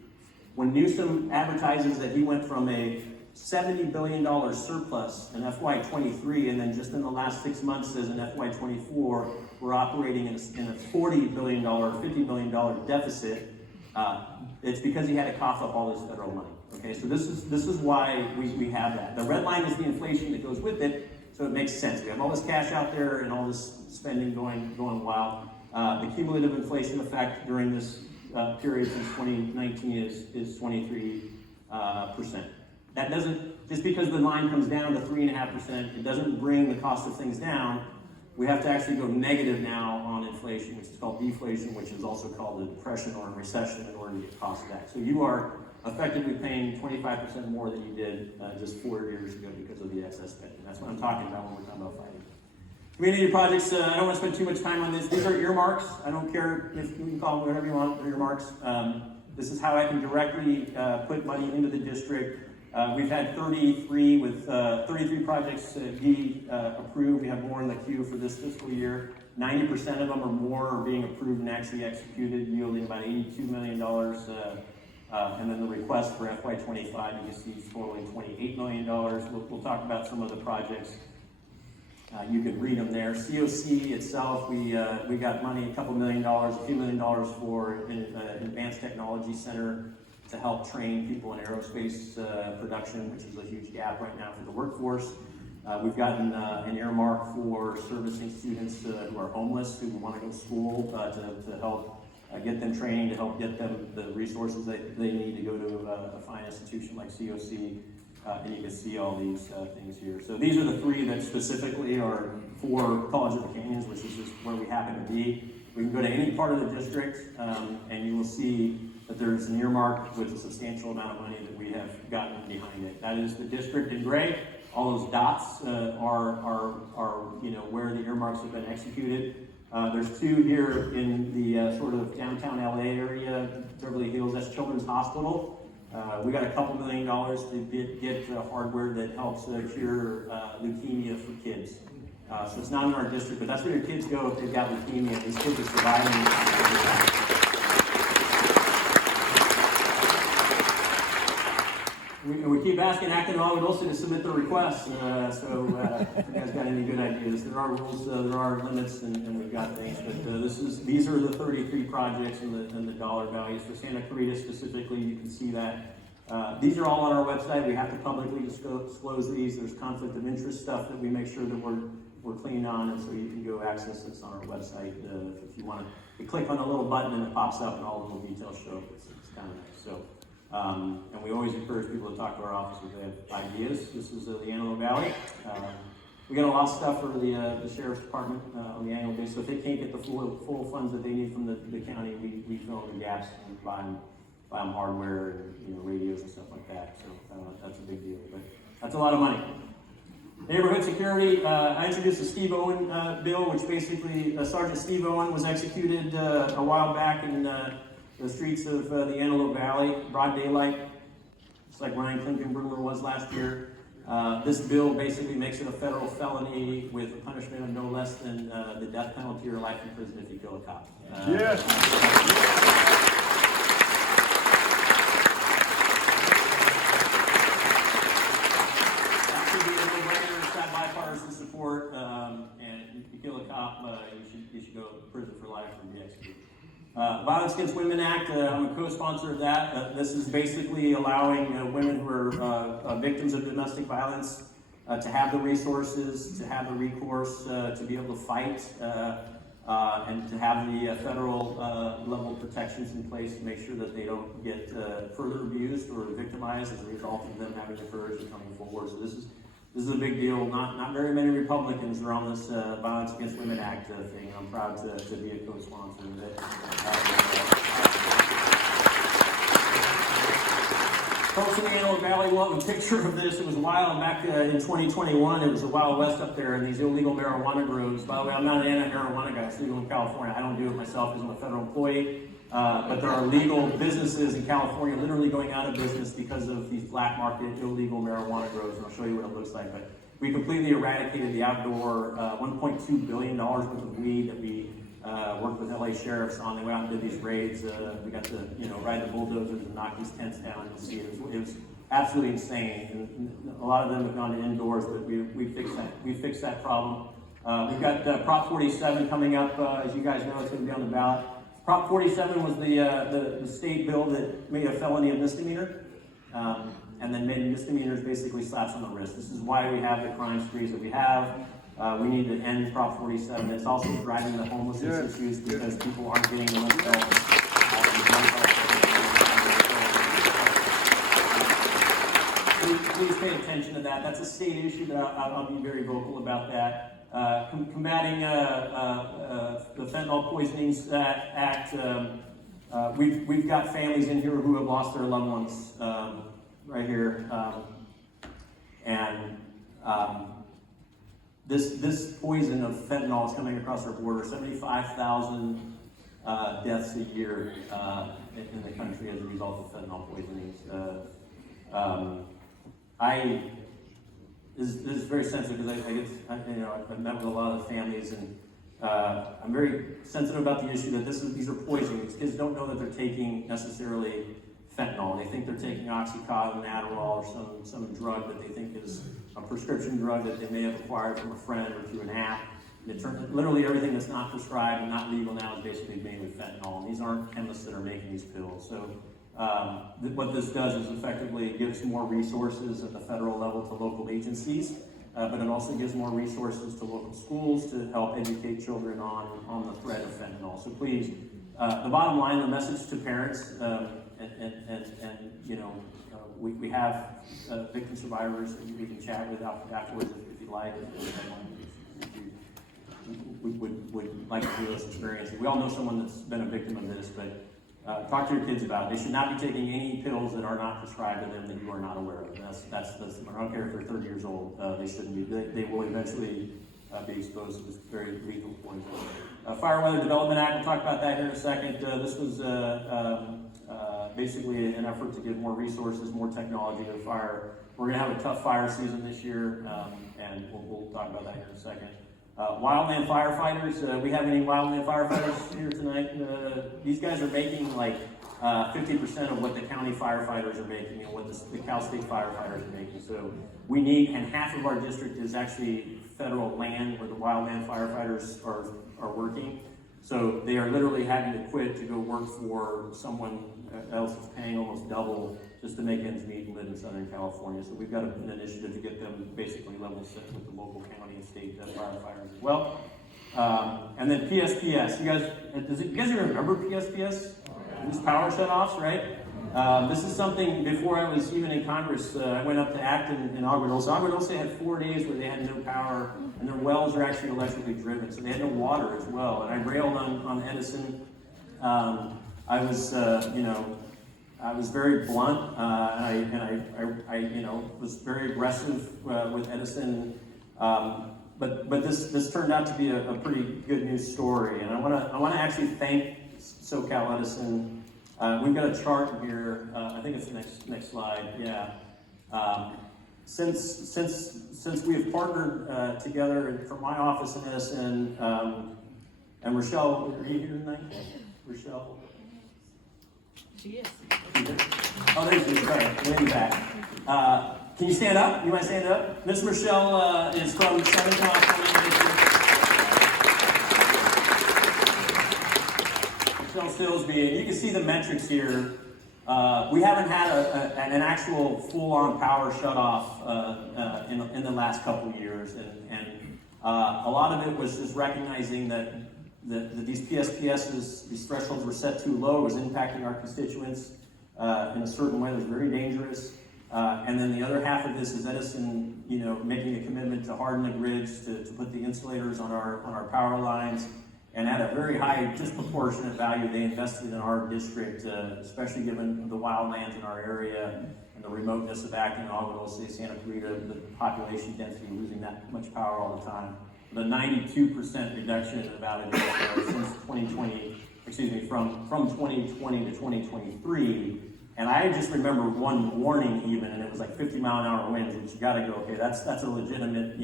When Newsom advertises that he went from a $70 billion surplus in FY23, and then just in the last 6 months says in FY24, we're operating in a $40 billion, $50 billion deficit, it's because he had to cough up all this federal money. Okay, so this is why we have that. The red line is the inflation that goes with it, so it makes sense. We have all this cash out there and all this spending going wild. The cumulative inflation effect during this period since 2019 is 23%. That doesn't, just because the line comes down to 3.5%, it doesn't bring the cost of things down. We have to actually go negative now on inflation, which is called deflation, which is also called a depression or a recession in order to get costs back. So you are effectively paying 25% more than you did just 4 years ago because of the excess spending. That's what I'm talking about when we're talking about fighting. Community projects, I don't want to spend too much time on this. These are earmarks. I don't care if you can call them whatever you want, they're earmarks. This is how I can directly put money into the district. We've had 33 projects be approved. We have more in the queue for this fiscal year. 90% of them or more are being approved and actually executed, yielding about $82 million. And then the request for FY25, you can see is totaling $28 million. We'll talk about some of the projects. You can read them there. COC itself, we got money, a few million dollars for an advanced technology center to help train people in aerospace production, which is a huge gap right now for the workforce. We've gotten an earmark for servicing students who are homeless, who want to go to school, to help get them training, to help get them the resources that they need to go to a fine institution like COC. and you can see all these things here. So these are the three that specifically are for College of the Canyons, which is just where we happen to be. We can go to any part of the district, and you will see that there's an earmark with a substantial amount of money that we have gotten behind it. That is the district in gray. All those dots are where the earmarks have been executed. There's two here in the sort of downtown LA area, Beverly Hills. That's Children's Hospital. We got a couple $1 million to get hardware that helps cure leukemia for kids. So it's not in our district, but that's where your kids go if they've got leukemia. These kids are surviving. We keep asking Acton and Alameda to submit their requests, so if you guys got any good ideas. There are rules, there are limits, and we've got things, but these are the 33 projects and the dollar values. For Santa Clarita specifically, you can see that. These are all on our website. We have to publicly disclose these. There's conflict of interest stuff that we make sure that we're clean on, and so you can go access this on our website if you want to. You click on the little button and it pops up and all the little details show up. It's kind of nice. So. And we always encourage people to talk to our office if they have ideas. This is the Antelope Valley. We got a lot of stuff for the Sheriff's Department on the annual basis. So if they can't get the full funds that they need from the county, we fill in the gaps and buy them hardware and radios and stuff like that. So that's a big deal. But that's a lot of money. Neighborhood security. I introduced the Steve Owen bill, which basically Sergeant Steve Owen was executed a while back in the streets of the Antelope Valley, broad daylight, just like Ryan Klinkenbrunner was last year. This bill basically makes it a federal felony with a punishment of no less than the death penalty or life in prison if you kill a cop. Yes. That should be a no-brainer. It's got bipartisan support, and if you kill a cop, you should go to prison for life or be executed. Violence Against Women Act, I'm a co-sponsor of that. This is basically allowing women who are victims of domestic violence to have the resources, to have the recourse, to be able to fight, and to have the federal level protections in place to make sure that they don't get further abused or victimized as a result of them having the courage of coming forward. So this is a big deal. Not very many Republicans are on this Violence Against Women Act thing. I'm proud to be a co-sponsor of it. Folks in the Antelope Valley will have a picture of this. It was a while back in 2021. It was the Wild West up there, and these illegal marijuana grows. By the way, I'm not an anti-marijuana guy. It's legal in California. I don't do it myself because I'm a federal employee. But there are legal businesses in California literally going out of business because of these black market illegal marijuana grows, and I'll show you what it looks like. But we completely eradicated the outdoor $1.2 billion worth of weed that we worked with LA sheriffs on. They went out and did these raids. We got to ride the bulldozers and knock these tents down and see it. It was absolutely insane. And a lot of them have gone to indoors, but we fixed that. We fixed that problem. We've got Prop 47 coming up. As you guys know, it's going to be on the ballot. Prop 47 was the state bill that made a felony a misdemeanor, and then made misdemeanors basically slaps on the wrist. This is why we have the crime sprees that we have. We need to end Prop 47. It's also driving the homelessness issues because people aren't getting the mental health. Please pay attention to that. That's a state issue that I'll be very vocal about that. Combating the fentanyl poisonings act. We've got families in here who have lost their loved ones right here, and this poison of fentanyl is coming across our border. 75,000 deaths a year in the country as a result of fentanyl poisonings. This is very sensitive because I've met with a lot of the families, and I'm very sensitive about the issue that these are poisons. Kids don't know that they're taking necessarily fentanyl. They think they're taking Oxycontin, Adderall, or some drug that they think is a prescription drug that they may have acquired from a friend or through an app. And literally everything that's not prescribed and not legal now is basically made with fentanyl. And these aren't chemists that are making these pills. So what this does is effectively gives more resources at the federal level to local agencies, but it also gives more resources to local schools to help educate children on the threat of fentanyl. So please, the bottom line, the message to parents, we have victim survivors that we can chat with afterwards if you'd like. If you would like to do this experience. We all know someone that's been a victim of this, but talk to your kids about it. They should not be taking any pills that are not prescribed to them that you are not aware of. That's I don't care if they're 30 years old. They shouldn't be. They will eventually be exposed to this very lethal poison. Fire Weather Development Act, we'll talk about that here in a second. This was basically an effort to give more resources, more technology to fire. We're going to have a tough fire season this year, and we'll talk about that here in a second. Wildland firefighters, we have any wildland firefighters here tonight? These guys are making like 50% of what the county firefighters are making and what the Cal State firefighters are making. So we need, and half of our district is actually federal land where the wildland firefighters are working. So they are literally having to quit to go work for someone else that's paying almost double just to make ends meet and live in Southern California. So we've got an initiative to get them basically level set with the local county and state firefighters as well. And then PSPS. You guys remember PSPS? These power shutoffs, right? This is something, before I was even in Congress, I went up to Acton and Agua Dulce. Agua Dulce had 4 days where they had no power, and their wells are actually electrically driven, so they had no water as well. And I railed on Edison. I was very blunt, and I was very aggressive with Edison. But this turned out to be a pretty good news story, and I want to actually thank SoCal Edison. We've got a chart here. I think it's the next slide. Yeah. Since we have partnered together from my office in Edison, and Rochelle, are you here tonight? Rochelle. She is. Oh, there she is. Right, way in the back. Can you stand up? You might stand up. Miss Rochelle is from Southern California. Michelle Silsby, and you can see the metrics here. We haven't had an actual full-on power shutoff in the last couple of years, and a lot of it was just recognizing that these PSPSs, these thresholds were set too low. It was impacting our constituents in a certain way that was very dangerous. And then the other half of this is Edison, making a commitment to harden the grids, to put the insulators on our power lines, and at a very high, disproportionate value they invested in our district, especially given the wildlands in our area and the remoteness of Acton, Agua Dulce, Santa Clarita, the population density, losing that much power all the time. The 92% reduction in outages since 2020, from 2020 to 2023. And I just remember one warning even, and it was like 50-mile-an-hour winds, which you got to go, okay, that's a legitimate,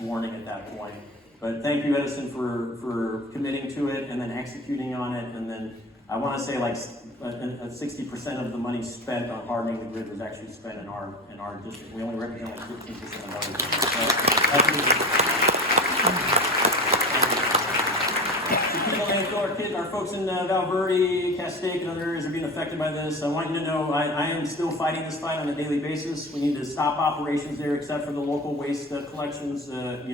warning at that point. But thank you, Edison, for committing to it and then executing on it. And then I want to say like 60% of the money spent on hardening the grid was actually spent in our district. We only represent like 15% of our district. Our folks in Val Verde, Castaic, and other areas are being affected by this. I want you to know I am still fighting this fight on a daily basis. We need to stop operations there, except for the local waste collections. I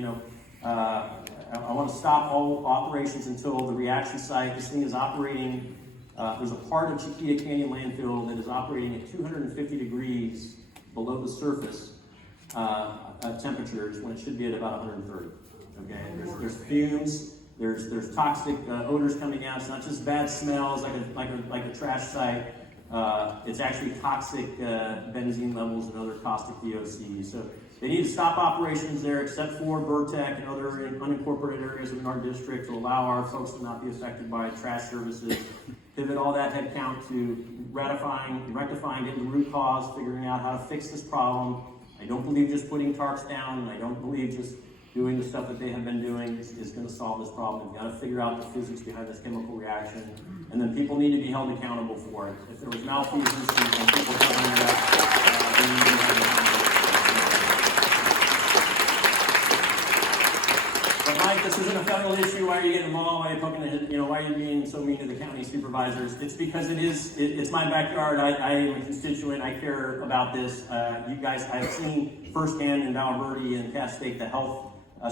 want to stop all operations until the reaction site. This thing is operating. There's a part of Chiquita Canyon landfill that is operating at 250 degrees below the surface temperatures when it should be at about 130. Okay, there's fumes. There's toxic odors coming out. It's not just bad smells like a trash site. It's actually toxic benzene levels and other caustic VOCs. So they need to stop operations there, except for Burtec and other unincorporated areas in our district, to allow our folks to not be affected by trash services. Pivot all that headcount to rectifying, getting the root cause, figuring out how to fix this problem. I don't believe just putting tarps down, and I don't believe just doing the stuff that they have been doing is going to solve this problem. We've got to figure out the physics behind this chemical reaction, and then people need to be held accountable for it. If there was malfeasance and people covering it up, they need to be held accountable. But Mike, this isn't a federal issue. Why are you getting involved? Why are you poking why are you being so mean to the county supervisors? It's because it's my backyard. I am a constituent. I care about this. You guys, I've seen firsthand in Val Verde and Castaic the health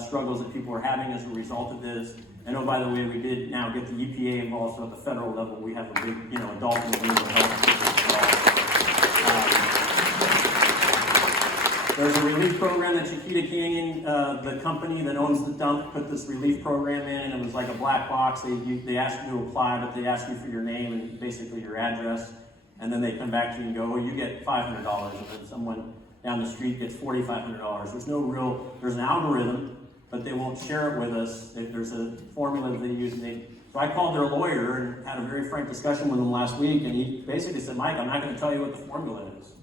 struggles that people are having as a result of this. And oh, by the way, we did now get the EPA involved, so at the federal level, we have a big, adult and legal health issue as well. There's a relief program that Chiquita Canyon, the company that owns the dump, put this relief program in, and it was like a black box. They asked you to apply, but they asked you for your name and basically your address, and then they come back to you and go, well, you get $500, and then someone down the street gets $4,500. There's an algorithm, but they won't share it with us. There's a formula that they use. So I called their lawyer and had a very frank discussion with him last week, and he basically said, Mike, I'm not going to tell you what the formula is.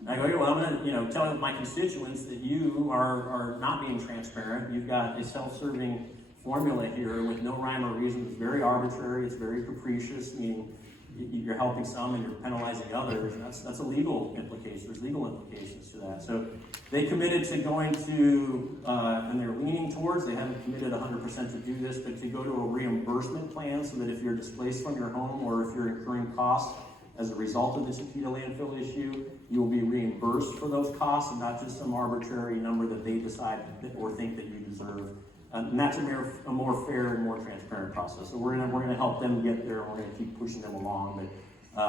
And I go, yeah, well, I'm going to tell my constituents that you are not being transparent. You've got a self-serving formula here with no rhyme or reason. It's very arbitrary. It's very capricious, meaning you're helping some and you're penalizing others, and that's a legal implication. There's legal implications to that. So they committed to going to, and they're leaning towards, they haven't committed 100% to do this, but to go to a reimbursement plan so that if you're displaced from your home or if you're incurring costs as a result of the Chiquita landfill issue, you will be reimbursed for those costs and not just some arbitrary number that they decide or think that you deserve. And that's a more fair and more transparent process. So we're gonna help them get there. We're gonna keep pushing them along. But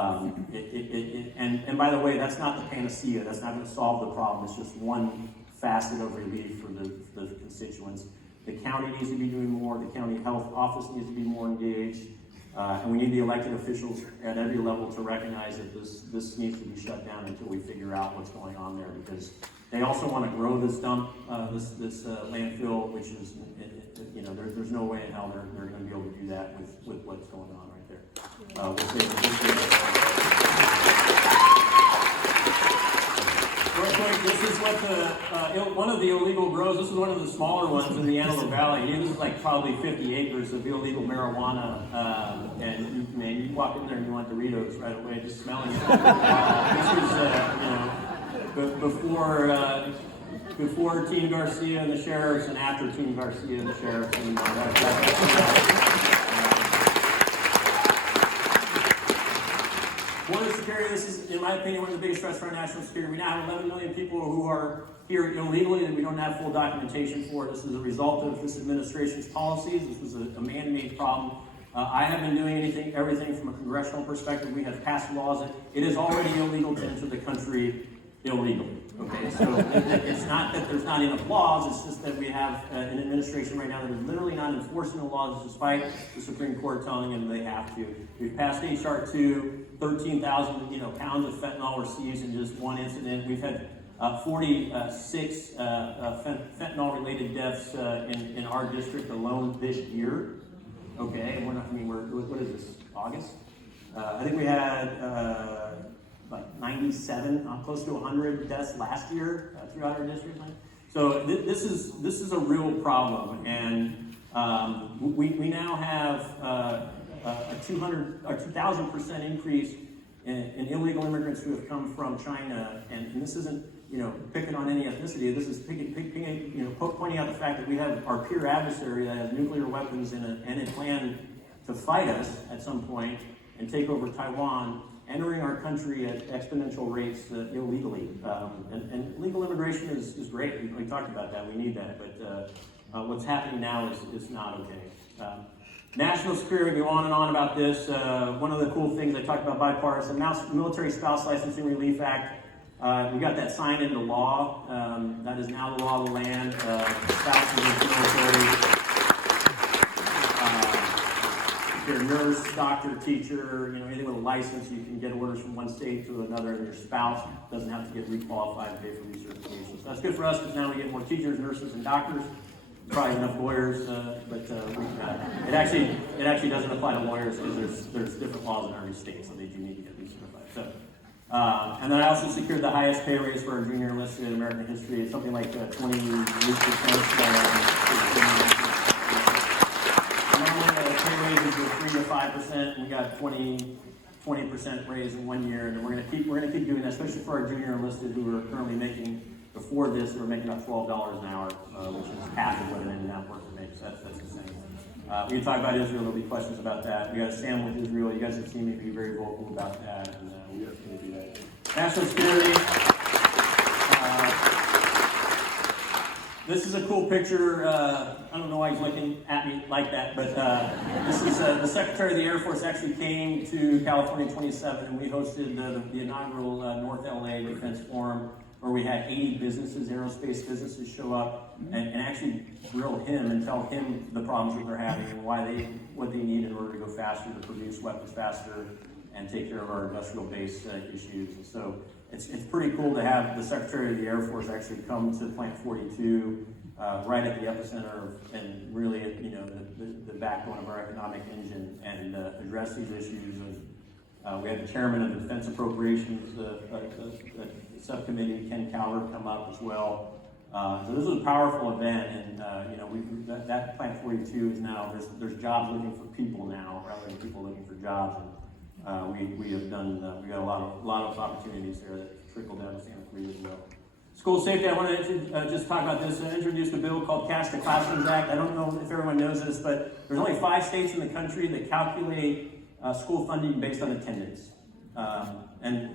and by the way, that's not the panacea. That's not going to solve the problem. It's just one facet of relief for the constituents. The county needs to be doing more. The county health office needs to be more engaged. And we need the elected officials at every level to recognize that this needs to be shut down until we figure out what's going on there, because they also want to grow this dump, this landfill, which is, there's no way in hell they're going to be able to do that with what's going on right there. We'll real quick, this is what one of the illegal grows. This is one of the smaller ones in the Antelope Valley. This is like probably 50 acres of illegal marijuana, and you walk in there and you want Doritos right away, just smelling it. This is before Team Garcia and the sheriffs, and after Team Garcia and the sheriffs. And border security, this is, in my opinion, one of the biggest threats for our national security. We now have 11 million people who are here illegally and we don't have full documentation for. This is a result of this administration's policies. This was a man-made problem. I haven't been doing everything from a congressional perspective. We have passed laws that it is already illegal to enter the country illegally. Okay, so it's not that there's not enough laws, it's just that we have an administration right now that is literally not enforcing the laws despite the Supreme Court telling them they have to. We've passed H.R. 2, 13,000 pounds of fentanyl were seized in just one incident. We've had 46 fentanyl-related deaths in our district alone this year. Okay, and what is this, August? I think we had like 97, close to 100 deaths last year throughout our district. So this is a real problem, and we now have a 2,000% increase in illegal immigrants who have come from China, and this isn't picking on any ethnicity. This is pointing out the fact that we have our peer adversary that has nuclear weapons and a plan to fight us at some point and take over Taiwan, entering our country at exponential rates illegally. And legal immigration is great. We talked about that. We need that. But what's happening now is not okay. National security, we go on and on about this. One of the cool things I talked about, bipartisan, Military Spouse Licensing Relief Act. We got that signed into law. That is now the law of the land. Spouses of the military. If you're a nurse, doctor, teacher, anything with a license, you can get orders from one state to another, and your spouse doesn't have to get requalified and pay for recertification. So that's good for us because now we get more teachers, nurses, and doctors. Probably enough lawyers, but it actually doesn't apply to lawyers because there's different laws in every state, so they do need to get recertified. So, and then I also secured the highest pay raise for our junior enlisted in American history. It's something like 20%. Raises were 3 to 5%. We got 20% raise in 1 year, and we're gonna keep doing that, especially for our junior enlisted who are currently making, before this, they were making about $12 an hour, which is half of what an in-and-out worker makes. That's insane. We can talk about Israel. There'll be questions about that. We got to stand with Israel. You guys have seen me be very vocal about that, and we are going to do that. National security. This is a cool picture. I don't know why he's looking at me like that, but this is the Secretary of the Air Force actually came to California in 27, and we hosted the inaugural North LA Defense Forum where we had 80 businesses, aerospace businesses show up and actually grill him and tell him the problems that they're having and what they need in order to go faster, to produce weapons faster and take care of our industrial base issues. And so it's pretty cool to have the Secretary of the Air Force actually come to Plant 42 right at the epicenter and really at, the backbone of our economic engine and address these issues. We had the chairman of the Defense Appropriations Subcommittee, Ken Calvert, come up as well. So this was a powerful event, and that Plant 42 is now, there's jobs looking for people now, rather than people looking for jobs. And we have done, we got a lot of opportunities there that trickle down to Santa Cruz as well. School safety, I want to just talk about this. I introduced a bill called Cash to Classrooms Act. I don't know if everyone knows this, but there's only 5 states in the country that calculate school funding based on attendance. And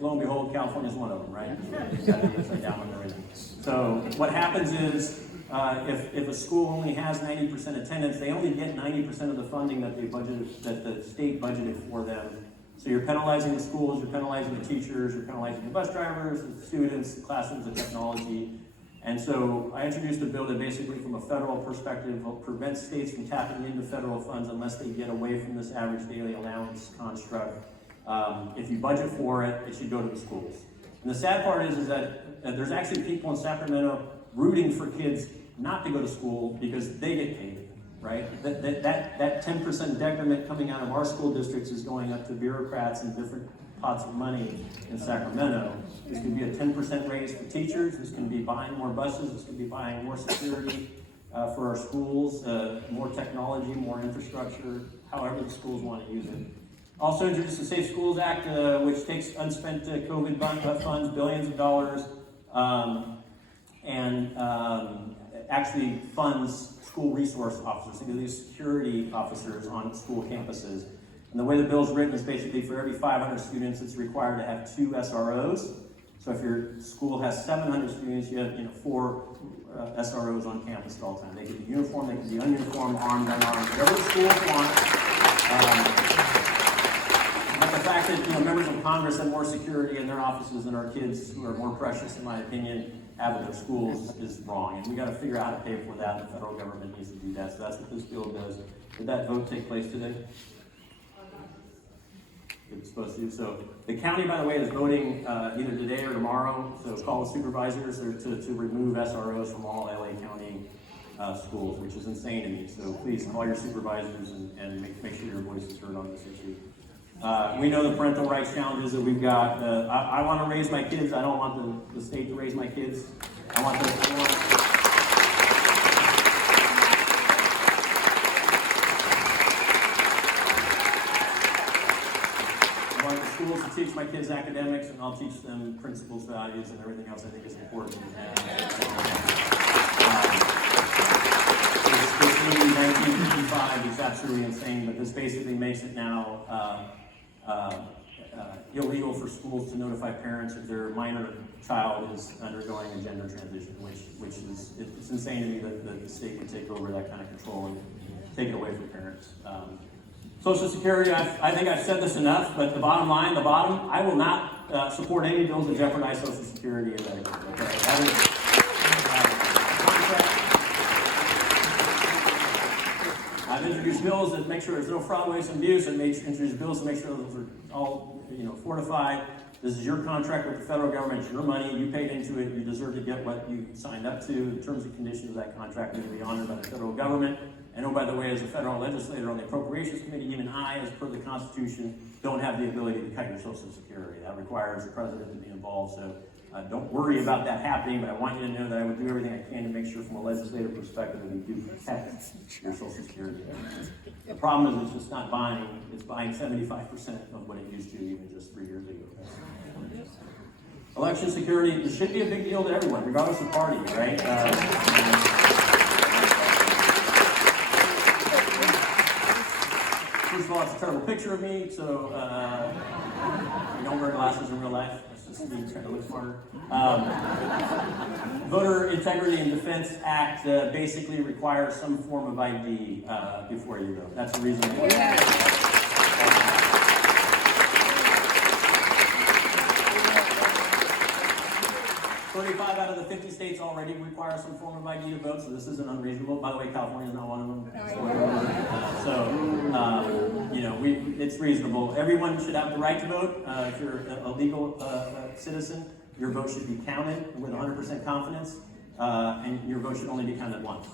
lo and behold, California is one of them, right? Upside down on everything. So what happens is, if a school only has 90% attendance, they only get 90% of the funding that the state budgeted for them. So you're penalizing the schools, you're penalizing the teachers, you're penalizing the bus drivers, the students, the classrooms, the technology. And so I introduced a bill that basically, from a federal perspective, will prevent states from tapping into federal funds unless they get away from this average daily allowance construct. If you budget for it, it should go to the schools. And the sad part is that there's actually people in Sacramento rooting for kids not to go to school because they get paid, right? That 10% decrement coming out of our school districts is going up to bureaucrats and different pots of money in Sacramento. This could be a 10% raise for teachers. This can be buying more buses. This could be buying more security for our schools, more technology, more infrastructure, however the schools want to use it. Also introduced the Safe Schools Act, which takes unspent COVID funds, billions of dollars, and actually funds school resource officers. Think of these security officers on school campuses. And the way the bill is written is basically for every 500 students, it's required to have 2 SROs. So if your school has 700 students, you have 4 SROs on campus at all times. They can be uniformed, they can be ununiformed, armed, unarmed, whatever the schools want. But the fact that members of Congress have more security in their offices than our kids, who are more precious, in my opinion, have at their schools is wrong. And we got to figure out how to pay for that. The federal government needs to do that. So that's what this bill does. Did that vote take place today? It's supposed to. So the county, by the way, is voting either today or tomorrow. So call the supervisors to remove SROs from all LA County schools, which is insane to me. So please call your supervisors and make sure your voice is heard on this issue. We know the parental rights challenges that we've got. I want to raise my kids. I don't want the state to raise my kids. I want the schools to teach my kids academics, and I'll teach them principles, values, and everything else I think is important. This movie, 1955, is absolutely insane, but this basically makes it now illegal for schools to notify parents if their minor child is undergoing a gender transition, which is, it's insane to me that the state would take over that kind of control and take it away from parents. Social Security, I think I've said this enough, but the bottom line, I will not support any bills that jeopardize Social Security or Medicare. Okay? That is, I've introduced bills that make sure there's no fraud, waste, and abuse, and introduced bills to make sure those are all fortified. This is your contract with the federal government. It's your money. You paid into it. You deserve to get what you signed up to. The terms and conditions of that contract need to be honored by the federal government. And oh, by the way, as a federal legislator on the Appropriations Committee, even I, as per the Constitution, don't have the ability to cut your Social Security. That requires the president to be involved. So don't worry about that happening, but I want you to know that I would do everything I can to make sure from a legislative perspective that we do protect your Social Security. The problem is it's just not buying, it's buying 75% of what it used to even just 3 years ago. Election security, it should be a big deal to everyone, regardless of party, right? First of all, it's a terrible picture of me, so I don't wear glasses in real life. That's just me trying to look smarter. Voter Integrity and Defense Act basically requires some form of ID before you vote. That's the reason. 35 out of the 50 states already require some form of ID to vote, so this isn't unreasonable. By the way, California is not one of them. It's reasonable. Everyone should have the right to vote. If you're a legal citizen, your vote should be counted with 100% confidence, and your vote should only be counted once.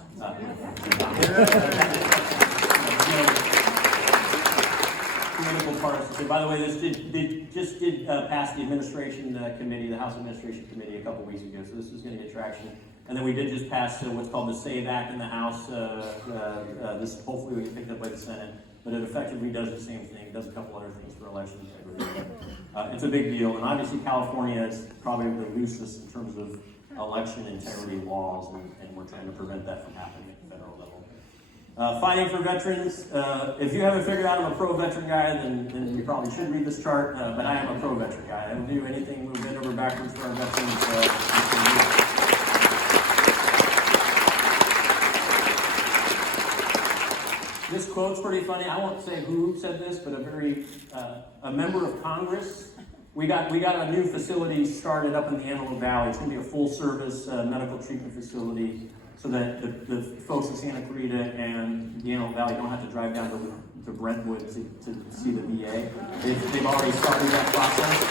Political partisanship. By the way, this did pass the administration committee, the House Administration Committee, a couple weeks ago. So this is going to get traction. And then we did just pass what's called the SAVE Act in the House. This hopefully will get picked up by the Senate, but it effectively does the same thing. It does a couple other things for election integrity. It's a big deal, and obviously California is probably the loosest in terms of election integrity laws, and we're trying to prevent that from happening at the federal level. Fighting for veterans. If you haven't figured out I'm a pro-veteran guy, then you probably should read this chart, but I am a pro-veteran guy. I will do anything, move bend over backwards for our veterans. This quote's pretty funny. I won't say who said this, but a member of Congress. We got a new facility started up in the Antelope Valley. It's going to be a full-service medical treatment facility, so that the folks in Santa Clarita and the Antelope Valley don't have to drive down to Brentwood to see the VA. They've already started that process.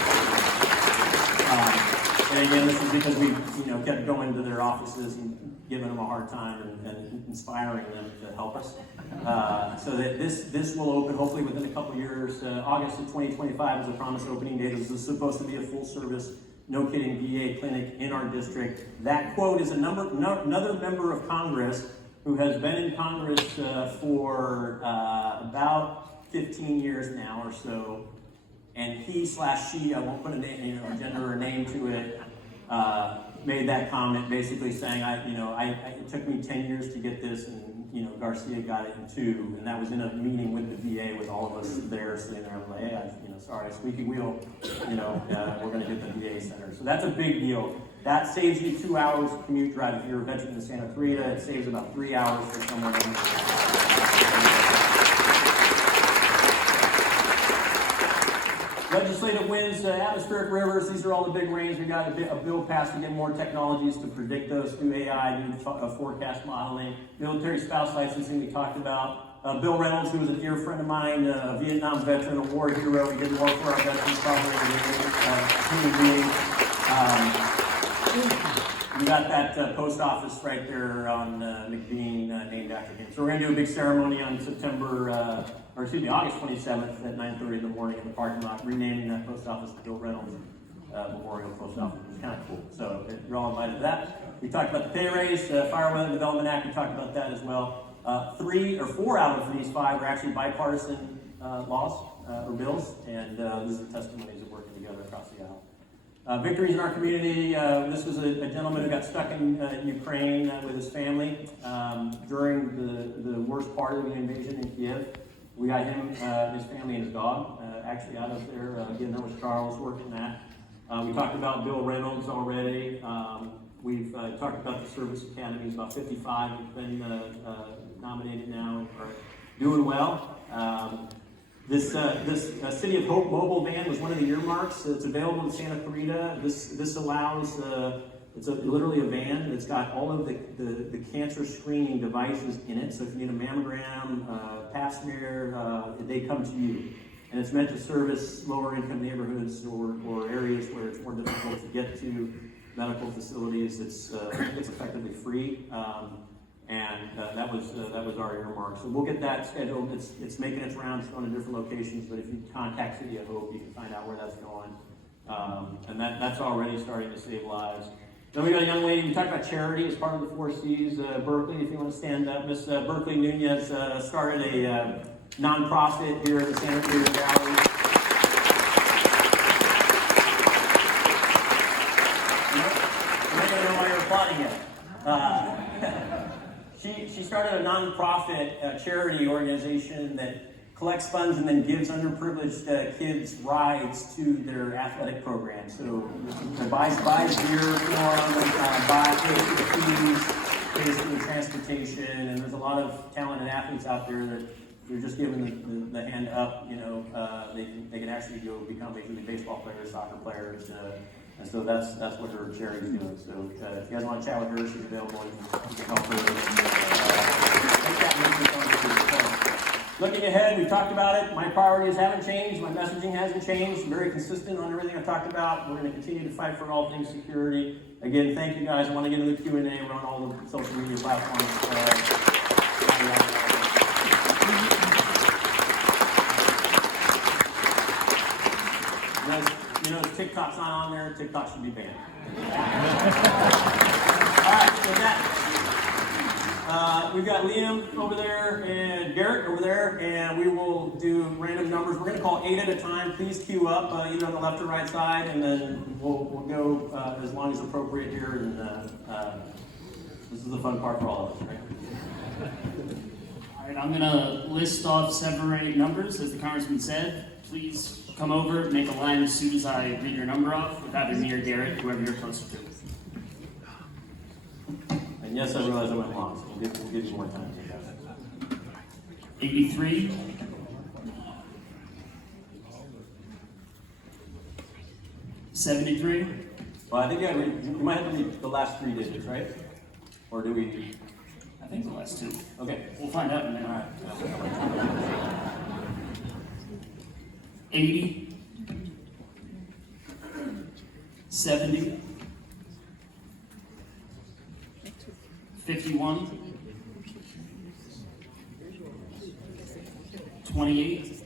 And again, this is because we kept going to their offices and giving them a hard time and inspiring them to help us. So that this will open hopefully within a couple years. August of 2025 is the promised opening date. This is supposed to be a full service, no kidding, VA clinic in our district. That quote is another member of Congress who has been in Congress for about 15 years now or so. And he/she, I won't put a name, gender or name to it, made that comment basically saying, it took me 10 years to get this, and Garcia got it in 2, and that was in a meeting with the VA with all of us there sitting there. I'm like, hey, sorry, squeaky wheel, we're going to get the VA center. So that's a big deal. That saves you 2 hours of commute drive if you're a veteran in Santa Clarita. It saves about 3 hours for someone else. Legislative wins, atmospheric rivers, these are all the big rains. We got a bill passed to get more technologies to predict those through AI, do forecast modeling. Military spouse licensing we talked about. Bill Reynolds, who was a dear friend of mine, a Vietnam veteran, a war hero. He did more for our veterans, probably human being. We got that post office right there on McBean named after him. So we're going to do a big ceremony on August 27th at 9:30 in the morning in the parking lot, renaming that post office to Bill Reynolds Memorial Post Office. It's kind of cool. So you're all invited to that. We talked about the pay raise, Fire Weather Development Act. We talked about that as well. 3 or 4 out of these 5 are actually bipartisan laws or bills, and these are testimonies of working together across the aisle. Victories in our community. This was a gentleman who got stuck in Ukraine with his family during the worst part of the invasion in Kiev. We got him, his family, and his dog actually out of there. Again, there was Charles working that. We talked about Bill Reynolds already. We've talked about the service academies. About 55 have been nominated now and are doing well. This City of Hope mobile van was one of the earmarks. It's available in Santa Clarita. This allows, it's literally a van that's got all of the cancer screening devices in it. So if you need a mammogram, pap smear, they come to you. And it's meant to service lower income neighborhoods or areas where it's more difficult to get to medical facilities. It's effectively free. That was our earmark. So we'll get that scheduled. It's making its rounds, going to different locations, but if you contact City of Hope, you can find out where that's going. And that's already starting to save lives. Then we got a young lady, we talked about charity as part of the 4 C's. Berkeley, if you want to stand up. Miss Berkeley Nunez started a nonprofit here at the Santa Clarita Valley. I'm not going to know why you're applauding yet. She started a nonprofit charity organization that collects funds and then gives underprivileged kids rides to their athletic programs. So buys beer for them, pays for the fees, pays for the transportation, and there's a lot of talented athletes out there that you're just giving the hand up. They can actually go become Major League Baseball players, soccer players. And so that's what her charity's doing. So if you guys want to chat with her, she's available. You can help her. Make that message on the so, looking ahead, we've talked about it. My priorities haven't changed. My messaging hasn't changed. I'm very consistent on everything I talked about. We're going to continue to fight for all things security. Again, thank you guys. I want to get into the Q&A. We're on all the social media platforms. You know, TikTok's not on there. TikTok should be banned. All right, with that, we've got Liam over there and Garrett over there, and we will do random numbers. We're going to call 8 at a time. Please queue up either on the left or right side, and then we'll go as long as appropriate here. And this is the fun part for all of us, right? All right, I'm going to list off 7 or 8 numbers, as the congressman said. Please come over, make a line as soon as I read your number off, with either me or Garrett, whoever you're closer to. And yes, I realize I went long, so we'll give you more time. 83. 73. Well, I think you might have to read the last 3 digits, right? Or do we? I think the last 2. Okay. We'll find out in a minute. All right. 80. 70. 51. 28.